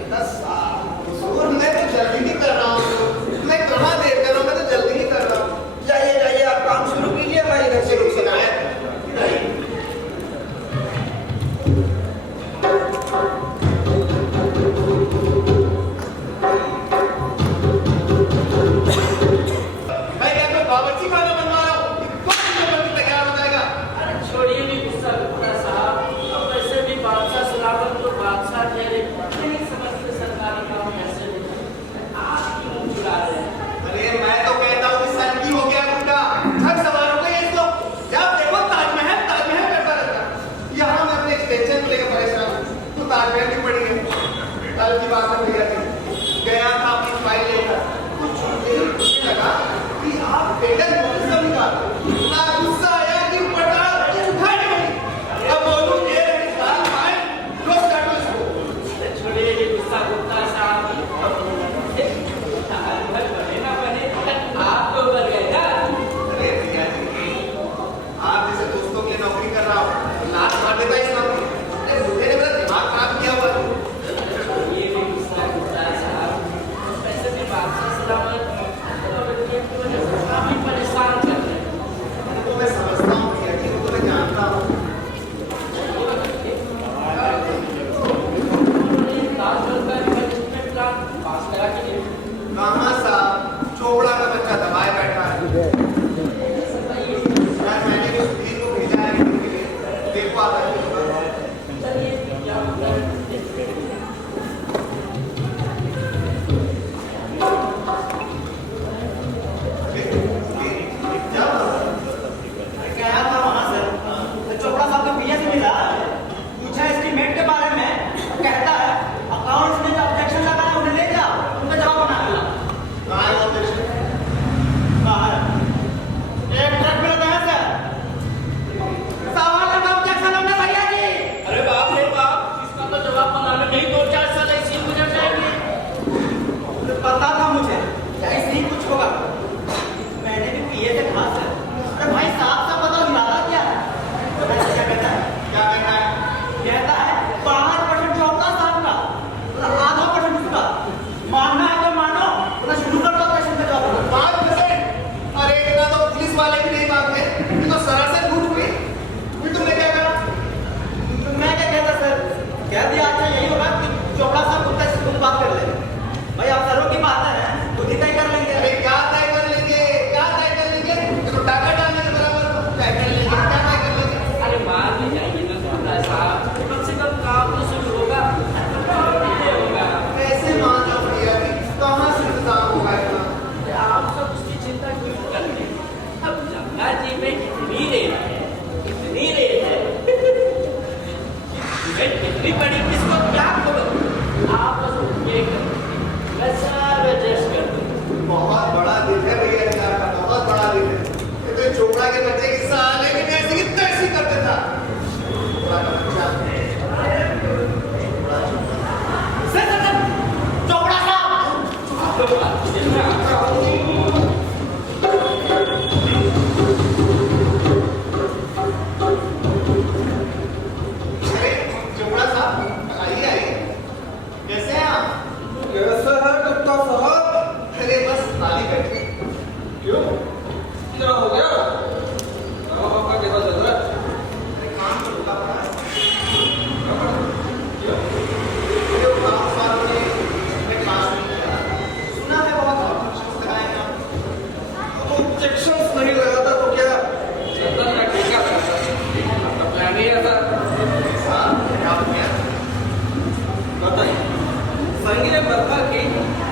संगीत मरमर की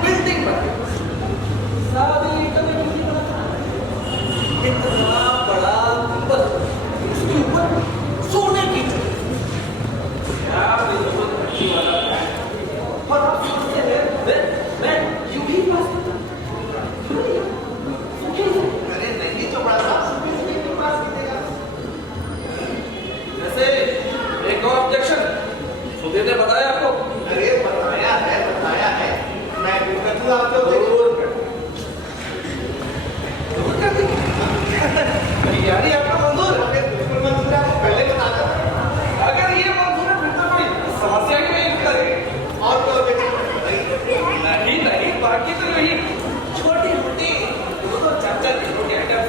बिल्डिंग बनी। सादी ईंटों में बिल्डिंग बना। इतना बड़ा गुंबद, उसके ऊपर सोने की चोटी। क्या बिल्कुल अच्छी वाला है। और आप सोचते हैं मैं यूं ही पास करता। अरे नहीं चोपड़ा साहब, क्यों पास कीजिएगा? जैसे एक और ऑब्जेक्शन सुधीर ने बताया आपको। अरे बताया है। मैं भी कर दूं आपको जरूर कर दूं। यानी आपका मंजूर? अरे बिल्कुल मंजूर है, आपको पहले बता था। अगर ये मंजूर है फिर तो कोई समस्या ही नहीं करेगी। और कोई ऑब्जेक्शन नहीं, बाकी तो यही छोटी मोटी दो चार छोटी आइटम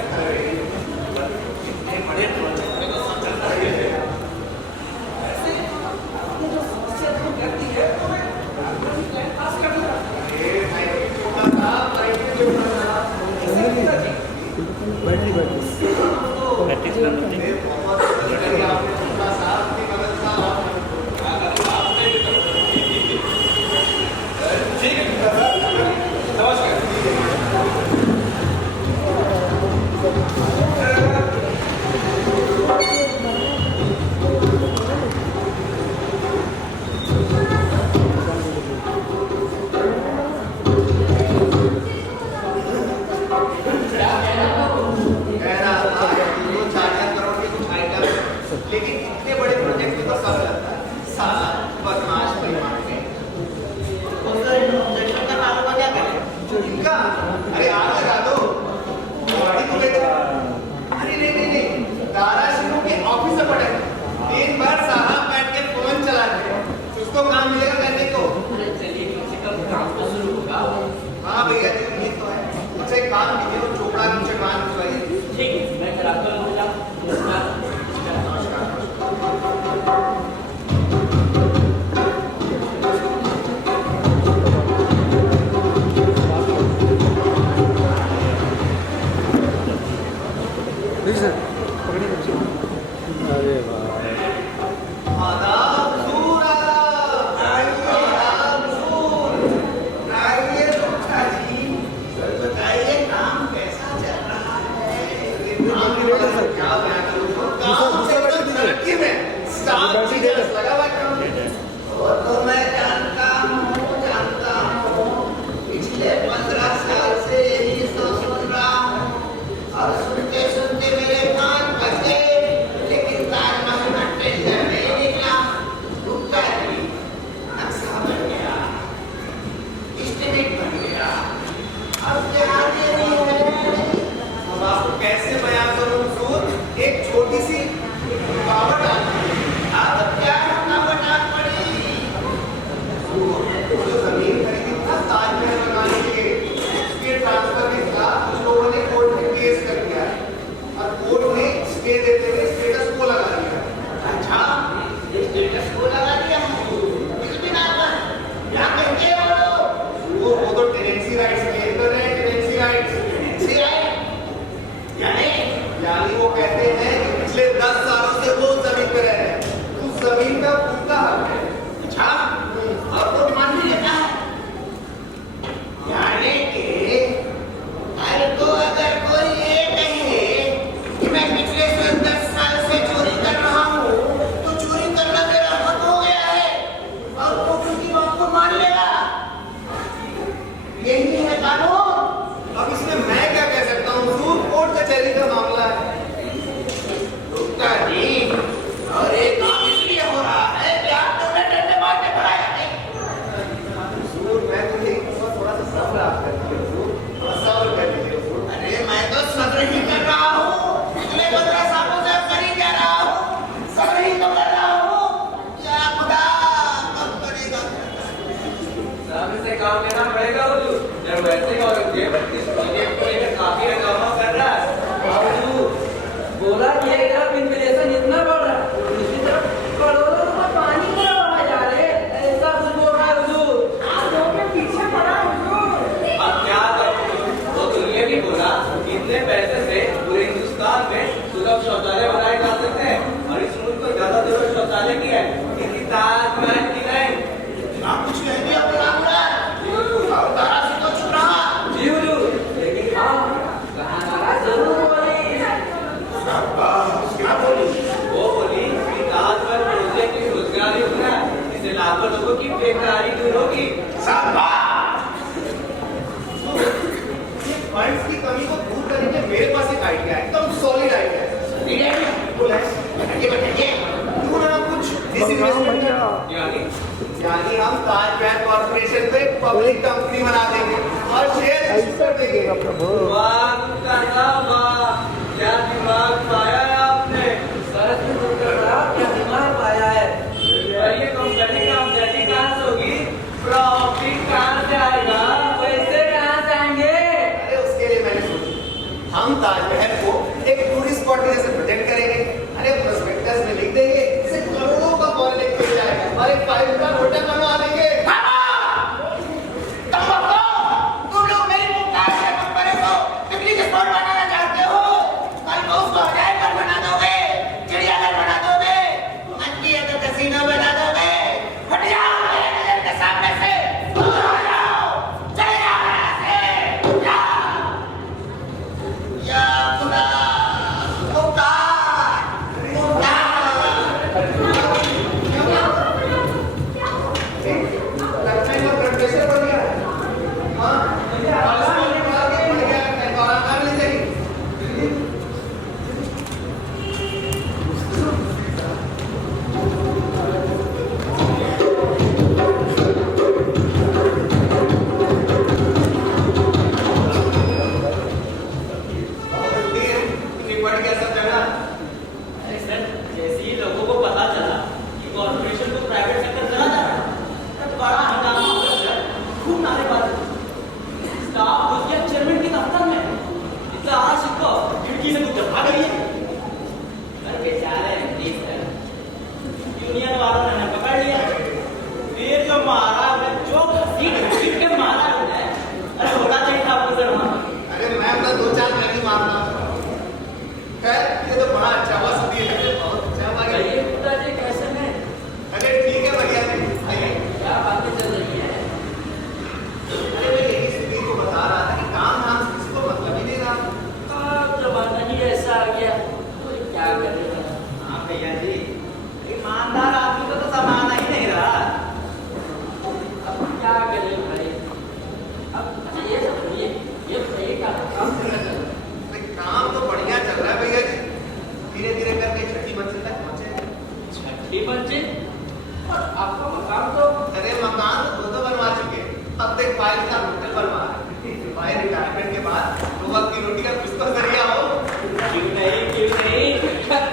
बड़े प्रोजेक्ट में तो सब चलता ही है। ऐसे आपने जो समस्या को करती है तो मैं पास कर दूंगा। ठीक है, नमस्कार। लेकिन इतने बड़े प्रोजेक्ट में तो सब लगता है। साला बदमाश परिवार में इनका अरे आग लगा दो, गाड़ी को बेचो। अरे नहीं, दारा शिनू के ऑफिस में पड़े दिन भर साहब बैठ के फोन चलाते हैं, उसको काम मिलेगा करने को। अरे चलिए कम से कम काम तो शुरू होगा। हाँ भैया जी, ये तो है। अच्छा एक काम कीजिए, वो चोपड़ा की चटवान भिजवाइए। ठीक है, मैं कराता हूँ। नमस्कार। अरे वाह, आदाब हुजूर, आदाब हुजूर। आइए गुप्ता जी, बताइए काम कैसा चल रहा है? क्या बयान करूं? काम एकदम तरक्की में, स्टाफ चीजें लगा हुआ काम। वो तो मैं जानता हूँ। पिछले 15 साल से यही तो सुन रहा हूँ और सुनते सुनते मेरे कान फंस गए, लेकिन ताजमहल का टेंडर नहीं निकला। गुप्ता जी, नक्शा बन गया, एस्टीमेट बन गया, अब क्या देरी है? अब आपको कैसे बयान करूं हुजूर? एक छोटी सी रुकावट आ गई। अब क्या रुकावट आ पड़ी? जो जमीन खरीदी था ताजमहल बनाने के लिए, उसके ट्रांसफर के खिलाफ कुछ लोगों ने कोर्ट में केस कर दिया और कोर्ट ने स्टे देते हुए स्टेटस को लगा दिया। अच्छा, स्टेटस को लगा दिया इस बिना पर? क्या कहते हो? वो तो टेनेंसी राइट्स क्लेम कर रहे हैं, टेनेंसी राइट्स। Tenancy right? यानी वो कहते हैं कि पिछले 10 सालों से वो जमीन पे रह रहे हैं, उस जमीन का उनका हक है। अच्छा, और तो मान भी लेता है। यानी कि कल को अगर कोई ये कहे कि मैं पिछले 10 साल से चोरी कर रहा हूँ, तो चोरी करना मेरा हक हो गया है और कोर्ट उनकी बात को मान लेगा। यही है कानून। अब इसमें मैं क्या कह सकता हूँ हुजूर? कोर्ट कचहरी का मामला है। गुप्ता जी, और एक काम इसलिए हो रहा है कि आप तो डंडे मार के भगाया नहीं। हुजूर मैं तो यही कहूँगा, थोड़ा सा सब्र आप कर लीजिए हुजूर, थोड़ा सब्र कर लीजिए हुजूर। अरे मैं तो सब्र ही कर रहा हूँ, पिछले 15 सालों से कर ही जा रहा हूँ, सब्र ही तो कर रहा हूँ। या खुदा कब करेगा? सामने से काम लेना पड़ेगा हुजूर। जब वैसे और ये प्रोजेक्ट को लेकर काफी हंगामा कर रहा है। हुजूर, बोला कि एक तरफ इन्फ्लेशन इतना बढ़ रहा है, दूसरी तरफ करोड़ों रुपए पानी में बहा जा रहे हैं। ऐसा कुछ बोल रहा है हुजूर। आप लोगों के पीछे पड़ा हुजूर। अब क्या करूं? वो तो ये भी बोला कि इतने पैसे से पूरे हिंदुस्तान में सुलभ शौचालय बनाए जा सकते हैं और इस मुल्क को ज्यादा जरूरत शौचालय की है, किसी ताजमहल की नहीं। आप कुछ कह दिया बोला दिस इन्वेस्टमेंट यानी हम ताजमहल कॉर्पोरेशन पे पब्लिक कंपनी बना देंगे और शेयर इशू कर देंगे। वाह काका वाह, क्या दिमाग पाया है आपने। सर क्या दिमाग पाया है। ये कंपनी का आमदनी कहाँ से होगी, प्रॉफिट कहाँ से आएगा, पैसे कहाँ से आएंगे। अरे उसके लिए मैंने सोचा हम ताजमहल को एक टूरिस्ट स्पॉट जैसे प्रोजेक्ट करेंगे। अरे प्रोस्पेक्टस में लिख देंगे इसे करोड़ों का कॉल लेके जाएगा और एक 5 स्टार होटल बनवा देंगे। तुम लोग मेरी मुमताज के मकबरे को पिकनिक स्पॉट बनाना चाहते हो, कल को उसको अजायब घर बना दोगे, चिड़ियाघर बना दोगे, मंकी है तो कैसीनो बना दोगे। हट जाओ मेरे नजर के सामने से, दूर हो जाओ, चले जाओ यहाँ से, जाओ। या खुदा, मुमताज, लगता है ब्लड प्रेशर बढ़ गया है। हाँ कोलेस्ट्रॉल भी बढ़ गया है, दौरान ले जाइए। निपट गया सब जगह। अरे सर, जैसे ही लोगों को पता चला कि कॉर्पोरेशन को प्राइवेट सेक्टर चला जा रहा है, तब बड़ा हंगामा हो गया सर, खूब नारेबाजी। स्टाफ घुस गया चेयरमैन के दफ्तर में, इतना आशिक को खिड़की से कुछ भाग गई है। पर बेचारे प्लीज सर, यूनियन वालों ने हमें पकड़ लिया। फिर जो मारा है, जो सीट के मारा है, अरे होना चाहिए था आपको सर वहाँ। अरे मैं अपना 2-4 मैगी मारना। खैर ये तो बड़ा अच्छा हुआ, सुनिए बहुत अच्छा हुआ। कहिए पिताजी कैसे हैं। अरे ठीक है बढ़िया जी, आइए। क्या बातें चल रही है। अरे मैं यही सुधीर को बता रहा था कि काम धाम से किसी को मतलब ही नहीं रहा। अब जमाना ही ऐसा आ गया, कोई क्या करेगा। हाँ भैया जी, ईमानदार आदमी को तो समाना ही नहीं रहा। अब क्या करें भाई। अब अच्छा ये समझिए, ये बताइए क्या काम करना चल रहा है। अरे काम तो बढ़िया चल रहा है भैया जी, धीरे धीरे करके छठी मंजिल तक पहुंचे। छठी मंजिल और आपका मकान तो। अरे मकान तो 2 बनवा चुके, अब तक 5 स्टार होटल बनवा रहे। भाई रिटायरमेंट के बाद 2 वक्त की रोटी का कुछ तो जरिया हो। क्यों नहीं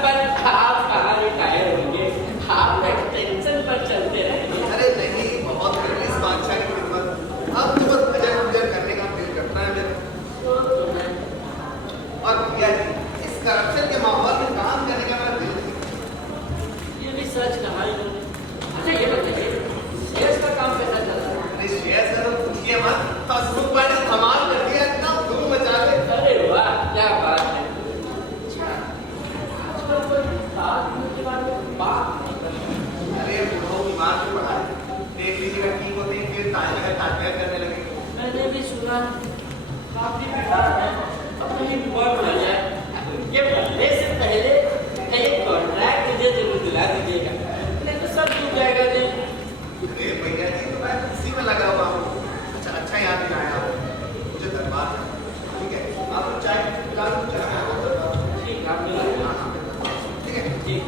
पर आप कहाँ रिटायर होंगे, आप एक्सटेंशन पर चलते रहेंगे। अरे नहीं, बहुत करनी इस बादशाह की खिदमत। अब तो बस गुजर करने का दिल करता है मेरा। तो मैं और भैया जी इस करप्शन के माहौल में काम करने का मेरा दिल नहीं। ये भी सच कहा इन्होंने। अच्छा ये बताइए, शेयर्स का काम कैसा चल रहा है। अरे शेयर सर पूछिए मत, हसमुख भाई ने धमाल कर दिया, इतना धूम मचा दे। अरे वाह क्या बात है। अच्छा आजकल कोई बात के बारे में बात नहीं कर रहा। अरे बूढ़ों की मार को पढ़ा देख लीजिएगा, ठीक होते हैं फिर ताजमहल करने लगे। मैंने भी सुना काफी विवाद है, अब कहीं हुआ ना जाए। ये बनने से पहले एक कॉन्ट्रैक्ट मुझे जरूर दिला दीजिएगा, नहीं तो सब डूब जाएगा जी। अरे भैया जी तो मैं इसी में लगा हुआ हूँ। अच्छा याद दिलाया आपने, मुझे दरबार है। ठीक है आप चाय पिला दो, चाय मैं आपको दरबार। ठीक आप मिला। हाँ हाँ ठीक है। ठीक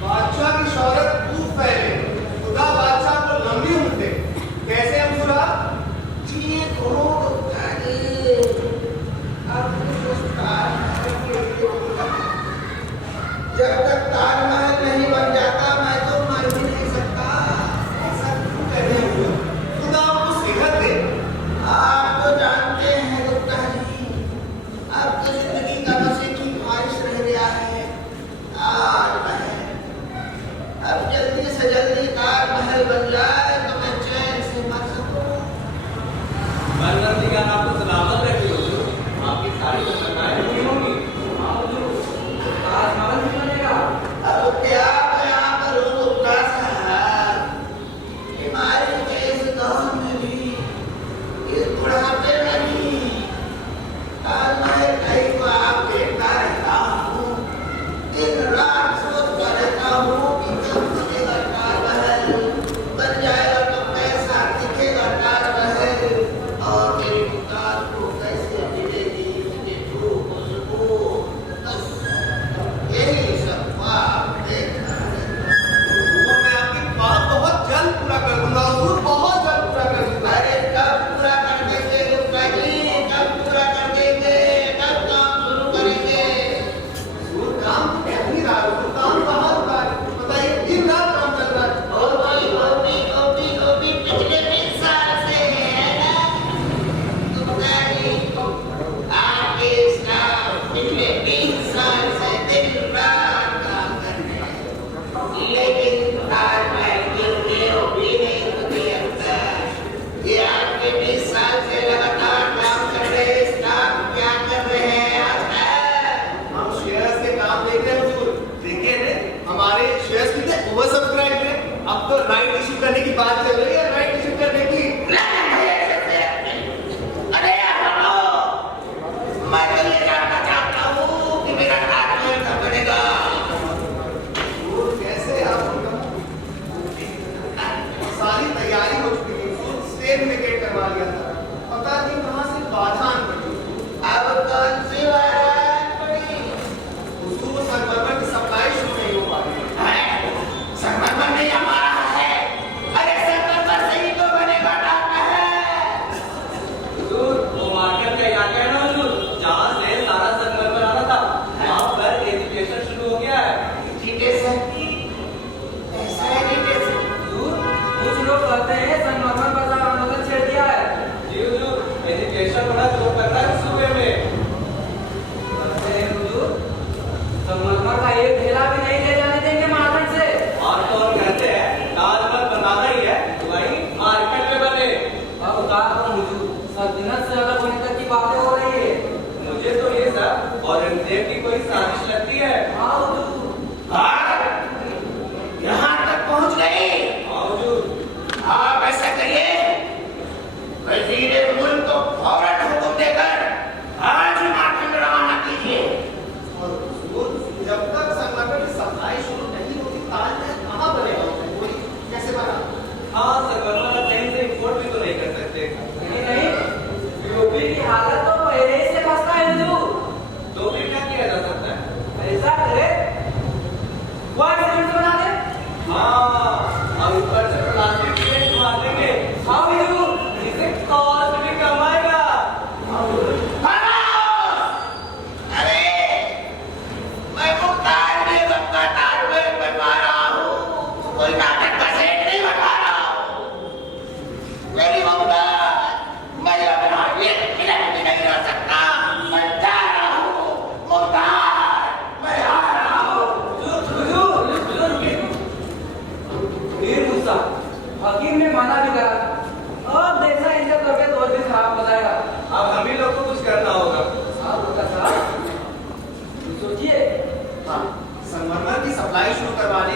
बादशाह की शौहरत खूब फैले, खुदा बादशाह को लंबी उम्र दे। कैसे हम पूरा जी करोड़ उठाइए, अब जब तक ताजमहल नहीं बन जाता मैं तो मर भी नहीं सकता। ऐसा क्यों कर रहे हो? खुदा आपको सेहत दे। आप तो जानते हैं गुप्ता जी, अब तो जिंदगी का बस एक ही ख्वाहिश रह गया है, ताजमहल। अब जल्दी से जल्दी ताजमहल बन जाए तो मैं चैन से मर सकूं। बलवंती का आपको सलामत रखी हो, आपकी सारी तमन्नाएं पूरी होंगी। ताजमहल भी बनेगा। अब क्या मैं करूं गुप्ता साहब, बीमारी के इस दौर में भी, इस बुढ़ापे में भी ताजमहल कहीं को आप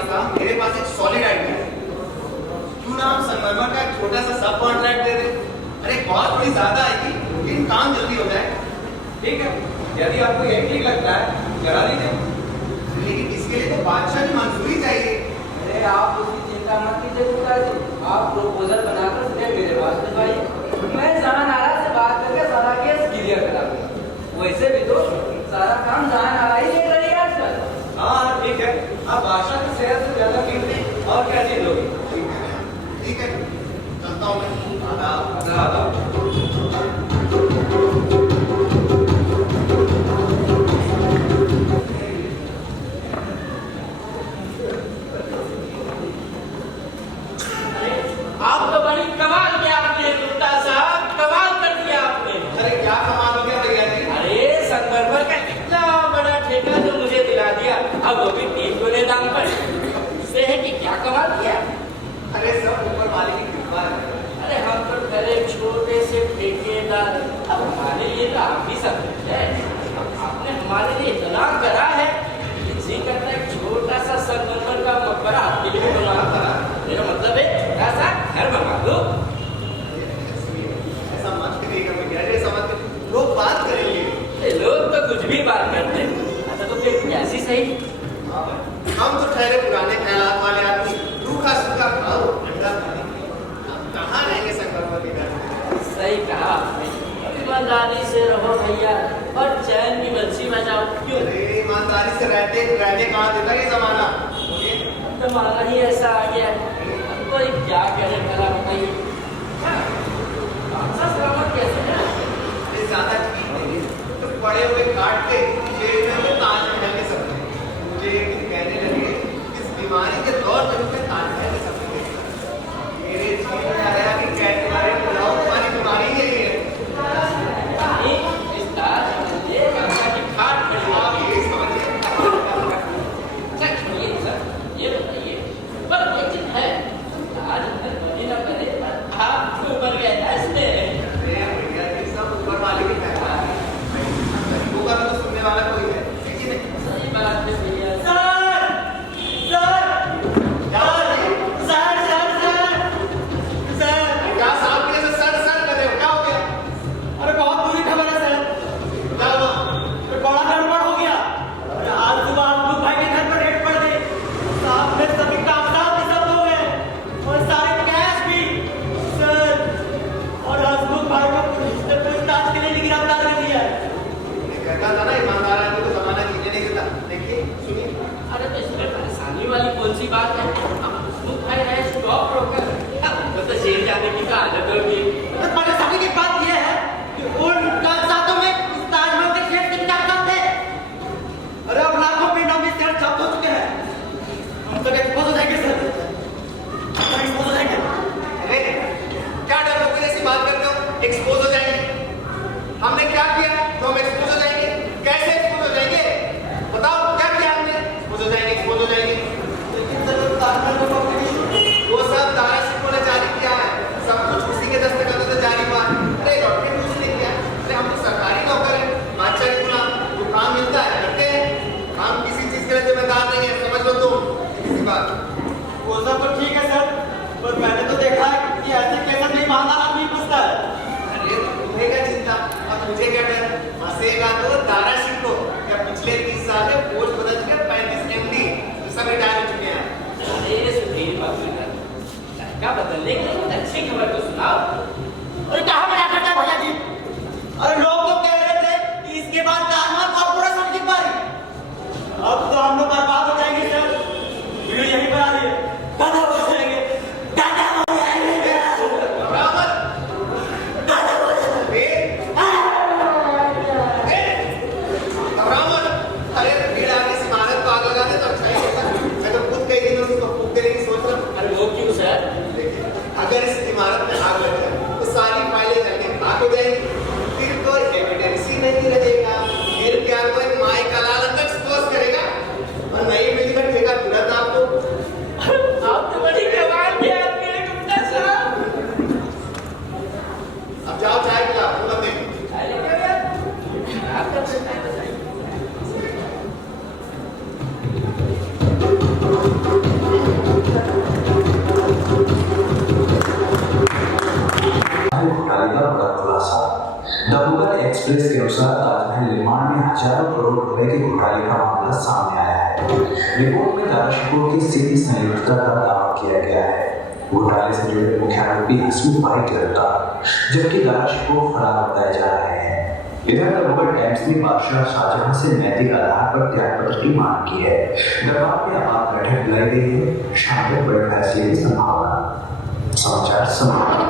साहब मेरे पास एक सॉलिड आइडिया है। क्यों ना हम संगमरमर का एक छोटा सा सब कॉन्ट्रैक्ट दे दें? अरे कॉस्ट थोड़ी ज्यादा आएगी लेकिन काम जल्दी हो जाए। ठीक है, यदि आपको यही ठीक लगता है करा दीजिए। लेकिन इसके लिए तो बादशाह की मंजूरी चाहिए। अरे आप उसकी चिंता मत कीजिए गुप्ता जी, आप प्रोपोजल बनाकर उसे मेरे पास भिजवाइए। मैं जहां नारा से बात करके सारा केस क्लियर करा दूंगा। वैसे भी तो सारा काम जहां नारा ही देख रही है आजकल। हाँ ठीक है, आप बादशाह की सेहत से ज्यादा कीमती और क्या चीज होगी। ठीक है, चलता हूँ मैं। आदाब। आप तो बड़ी कमाल किया आपने गुप्ता साहब, कमाल कर दिया आपने। अरे क्या कमाल हो गया भैया जी? अरे संगमरमर का इतना बड़ा ठेका जो मुझे दिला दिया, अब वो भी 3 गुने दाम पर। इससे है कि क्या कमाल किया। अरे सब ऊपर वाले की कृपा है। अरे हम तो पहले छोटे से ठेकेदार, अब हमारे लिए तो आप ही सब कुछ है। आपने हमारे लिए इतना करा है कि जी करता है छोटा सा संगमरमर का मकबरा आपके लिए भी बना था। मेरा मतलब है छोटा सा घर बनवा दो। ऐसा मत करिएगा भैया जी, ऐसा मत करिए। लोग बात करेंगे। ये लोग तो कुछ भी बात करते हैं। अच्छा तो फिर कैसी सही? हम तो ठहरे पुराने ख्यालात वाले आदमी, रूखा सूखा खाओ अंडा खाने के लिए। हम कहाँ रहेंगे संगमरमर के घर? सही कहा आपने। ईमानदारी से रहो भैया और चैन की बंसी बजाओ। क्यों? अरे ईमानदारी से रहते रहने कहाँ देता ये जमाना? जमाना ही ऐसा आ गया है। अब कोई क्या करे भला बताइए। सलामत कैसे है? ये ज्यादा ठीक नहीं है। तो पड़े हुए काट के जेल में वो ताजमहल के सपने। मुझे एक दिन कहने लगे इस बीमारी के दौर में मुझे ताजमहल के सपने देखे। मेरे जीवन में आया कि कैसे मारे बुलाओ, तुम्हारी बीमारी यही है। इस ताजमहल ये बादशाह की खाट पड़ी आप है। ये समझिए। अच्छा छोड़िए सर, ये बताइए पर एक चीज है, ताजमहल बने ना बने पर आप क्यों बन गए ना इसमें? अरे भैया ये सब ऊपर वाले की फैसला है। गरीबों का तो सुनने वाला कोई है कि नहीं? सही बात है भैया। सर सर क्या बात है? सर सर सर सर क्या साहब के जैसे सर सर कर रहे हो? क्या हो गया? अरे बहुत बुरी खबर है सर। क्या हुआ? बड़ा गड़बड़ हो गया। अरे आज सुबह अब्दुल भाई के घर पर रेड पड़ गई। साहब ने सभी कागजात भी जब्त हो गए और सारे कैश भी सर। और हसमुख भाई को पुलिस ने पूछताछ के लिए भी गिरफ्तार कर लिया है। मैं कहता था ना ईमानदार आदमी को जमाना जीने नहीं देता। देखिए सुनिए। अरे तो इसमें परेशानी वाली कौन सी बात है? अब हसमुख भाई रहे स्टॉक ब्रोकर, अब तो जेल जाने की तो आदत होगी। तो परेशानी की बात यह है कि उन कागजातों में इस ताजमहल के शेयर के कागजात थे। अरे अब लाखों पेड़ों में शेयर जब्त हो चुके हैं। हम तक एक्सपोज हो जाएंगे सर। एक्सपोज हो जाएंगे। अरे क्या डर लोगों जैसी बात करते हो? एक्सपोज हो जाएंगे? हमने क्या किया तो हम एक्सपोज हो जाएंगे? कैसे एक्सपोज हो जाएंगे? बताओ क्या किया हमने? एक्सपोज हो जाएंगे, एक्सपोज हो जाएंगे। लेकिन सर ताजमहल को वो सब दारा शिकों ने जारी किया है। सब कुछ उसी के दस्तखतों से जारी हुआ है। अरे डॉक्टर कुछ नहीं किया। अरे हम तो सरकारी नौकर हैं, बादशाह के गुलाम। जो काम मिलता है करते हैं। हम किसी चीज के लिए जिम्मेदार नहीं है, समझ लो तुम किसी बात। वो सब तो ठीक है सर, पर मैंने तो देखा है कि ऐसे केस में ईमानदार आदमी फंसता है। अरे तुम्हें क्या चिंता, अब मुझे क्या डर? हंसेगा तो दारा शिको। क्या पिछले 30 साल में पोस्ट बदल के 35 MD सब रिटायर हो चुके हैं। अरे सुधीर बाबू क्या बदलने के लिए कुछ अच्छी खबर तो सुनाओ। अरे कहाँ मना करता है भैया जी? अरे लोग तो कह रहे थे कि इसके बाद ताजमहल कॉर्पोरेशन की बारी। अब तो हम लोग बर्बाद हो जाएंगे सर। वीडियो यहीं पर आ रही है। गाना हो जाएंगे, गाना हो जाएंगे। बराबर। बराबर। अरे भीड़ आगे से इमारत को आग लगा दे तो अच्छा ही होता। मैं तो खुद कई दिनों से उसको फूक देने की सोच रहा हूँ। अरे वो क्यों सर? देखिए, अगर इस इमारत में करोड़ रुपए के घोटाले का मामला सामने आया है। रिपोर्ट में दाराशिकोह की सीधी संलिप्तता का दावा किया गया है। घोटाले से जुड़े मुख्य आरोपी हसमुख भाई गिरफ्तार, जबकि दाराशिकोह फरार बताए जा रहे हैं। इधर द वर्ल्ड टाइम्स ने बादशाह शाहजहां से नैतिक आधार पर त्यागपत्र की मांग की है। दरबार में आपात बैठक बुलाई गई है, शाम में बड़े फैसले की संभावना। समाचार समाप्त।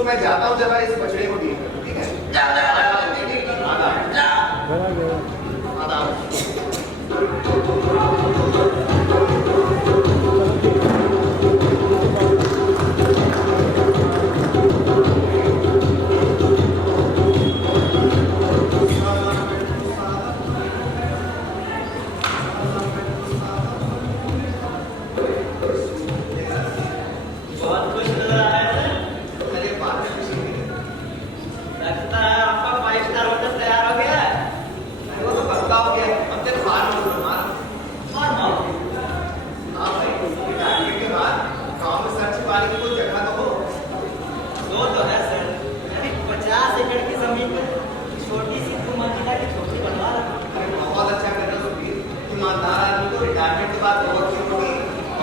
मैं जाता हूँ जरा इस बछड़े को डील करूँ, ठीक है।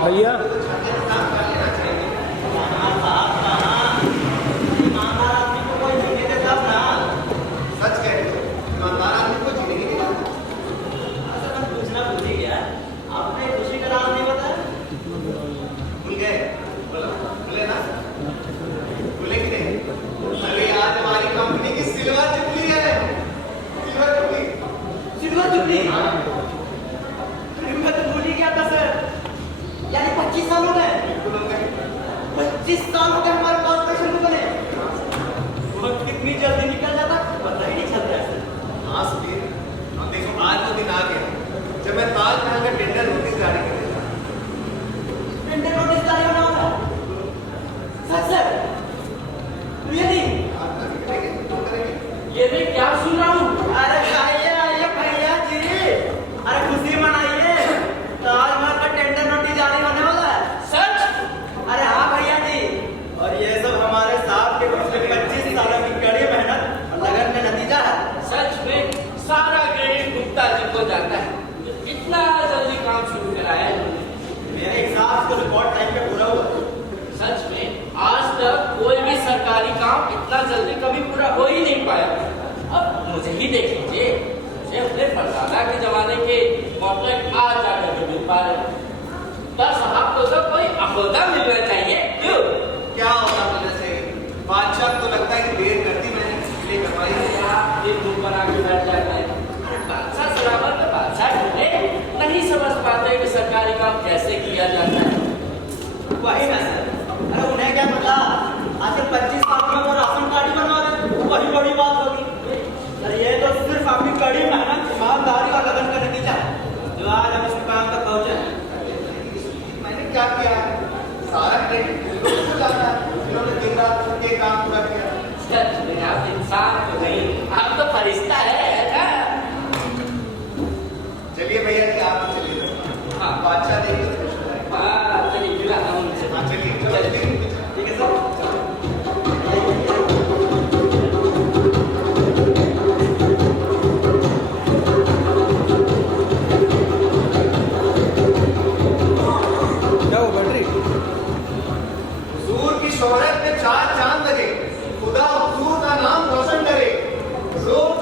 भैया ईमानदार आदमी को कोई जीने दे तब ना। सच कह रहे हो, ईमानदार आदमी को जीने ही नहीं देता। अच्छा, मैं पूछना भूल ही गया, आपने खुशी का राज नहीं बताया? भूल गए? बोलो, भूले ना? भूले कि नहीं? अरे आज हमारी कंपनी की सिल्वर जुबली है। Silver jubilee. Silver jubilee? मैं तो भूल ही गया था सर। यानी 25 साल हो गए? 25 साल हो गए हमारे कॉर्पोरेशन को बने। वक्त कितनी जल्दी निकल जाता पता ही नहीं चलता है। हाँ सुधीर, अब देखो आज वो दिन आ गया जब मैं ताजमहल का टेंडर नोटिस जारी कर देता। टेंडर नोटिस जारी होना होगा। Sir really? ये मैं क्या सुन रहा हूँ? अरे भैया जी, अरे खुशी मनाइए, ताजमहल का टेंडर नोटिस जारी होने वाला है। सच? अरे हाँ भैया जी, और ये सब हमारे साथ के पिछले 25 सालों की कड़ी मेहनत और लगन का नतीजा है। सच में सारा क्रेडिट गुप्ता जी को जाता है, जो इतना जल्दी काम शुरू कराया है। मेरे हिसाब से रिकॉर्ड टाइम पे पूरा हुआ। सच में आज तक कोई भी सरकारी काम इतना जल्दी कभी पूरा हो ही नहीं पाया। अब मुझे ही देख लीजिए, मुझे अपने परदादा के जमाने के कॉन्ट्रैक्ट आज जाकर के मिल पा रहे। पर साहब को तो कोई अहोदा मिलना चाहिए। क्यों? क्या होता होना चाहिए? बादशाह को लगता है कि देर करती मैंने इसलिए करवाई है। एक मुंह बना के बैठ जाते हैं। बादशाह सलामत तो बादशाह ढूंढे, नहीं समझ पाते कि सरकारी काम कैसे किया जाता है। वही ना सर, अरे उन्हें क्या पता, आखिर 25 साल में वो राशन कार्ड ही बनवा रहे, वही बड़ी बात होगी। सर ये तो सिर्फ आपकी कड़ी मेहनत, ईमानदारी और लगन का नतीजा है, जो आज हम इस मुकाम तक पहुंचे हैं। मैंने क्या किया है? सारा क्रेडिट लोगों को जाता है जिन्होंने दिन रात करके काम पूरा किया। सच में आप इंसान तो नहीं, आप तो फरिश्ता है ना? चलिए भैया जी, आप चलिए। हाँ। बादशाह देंगे तो खुश हो जाएगा। हाँ, चलिए मिलाता हूँ उनसे। हाँ चलिए, चलो चलिए। ठीक है सर। क्या वो बैटरी हुजूर की शोहरत में 4 चांद लगे, खुदा हुजूर का नाम रोशन करे। रोज़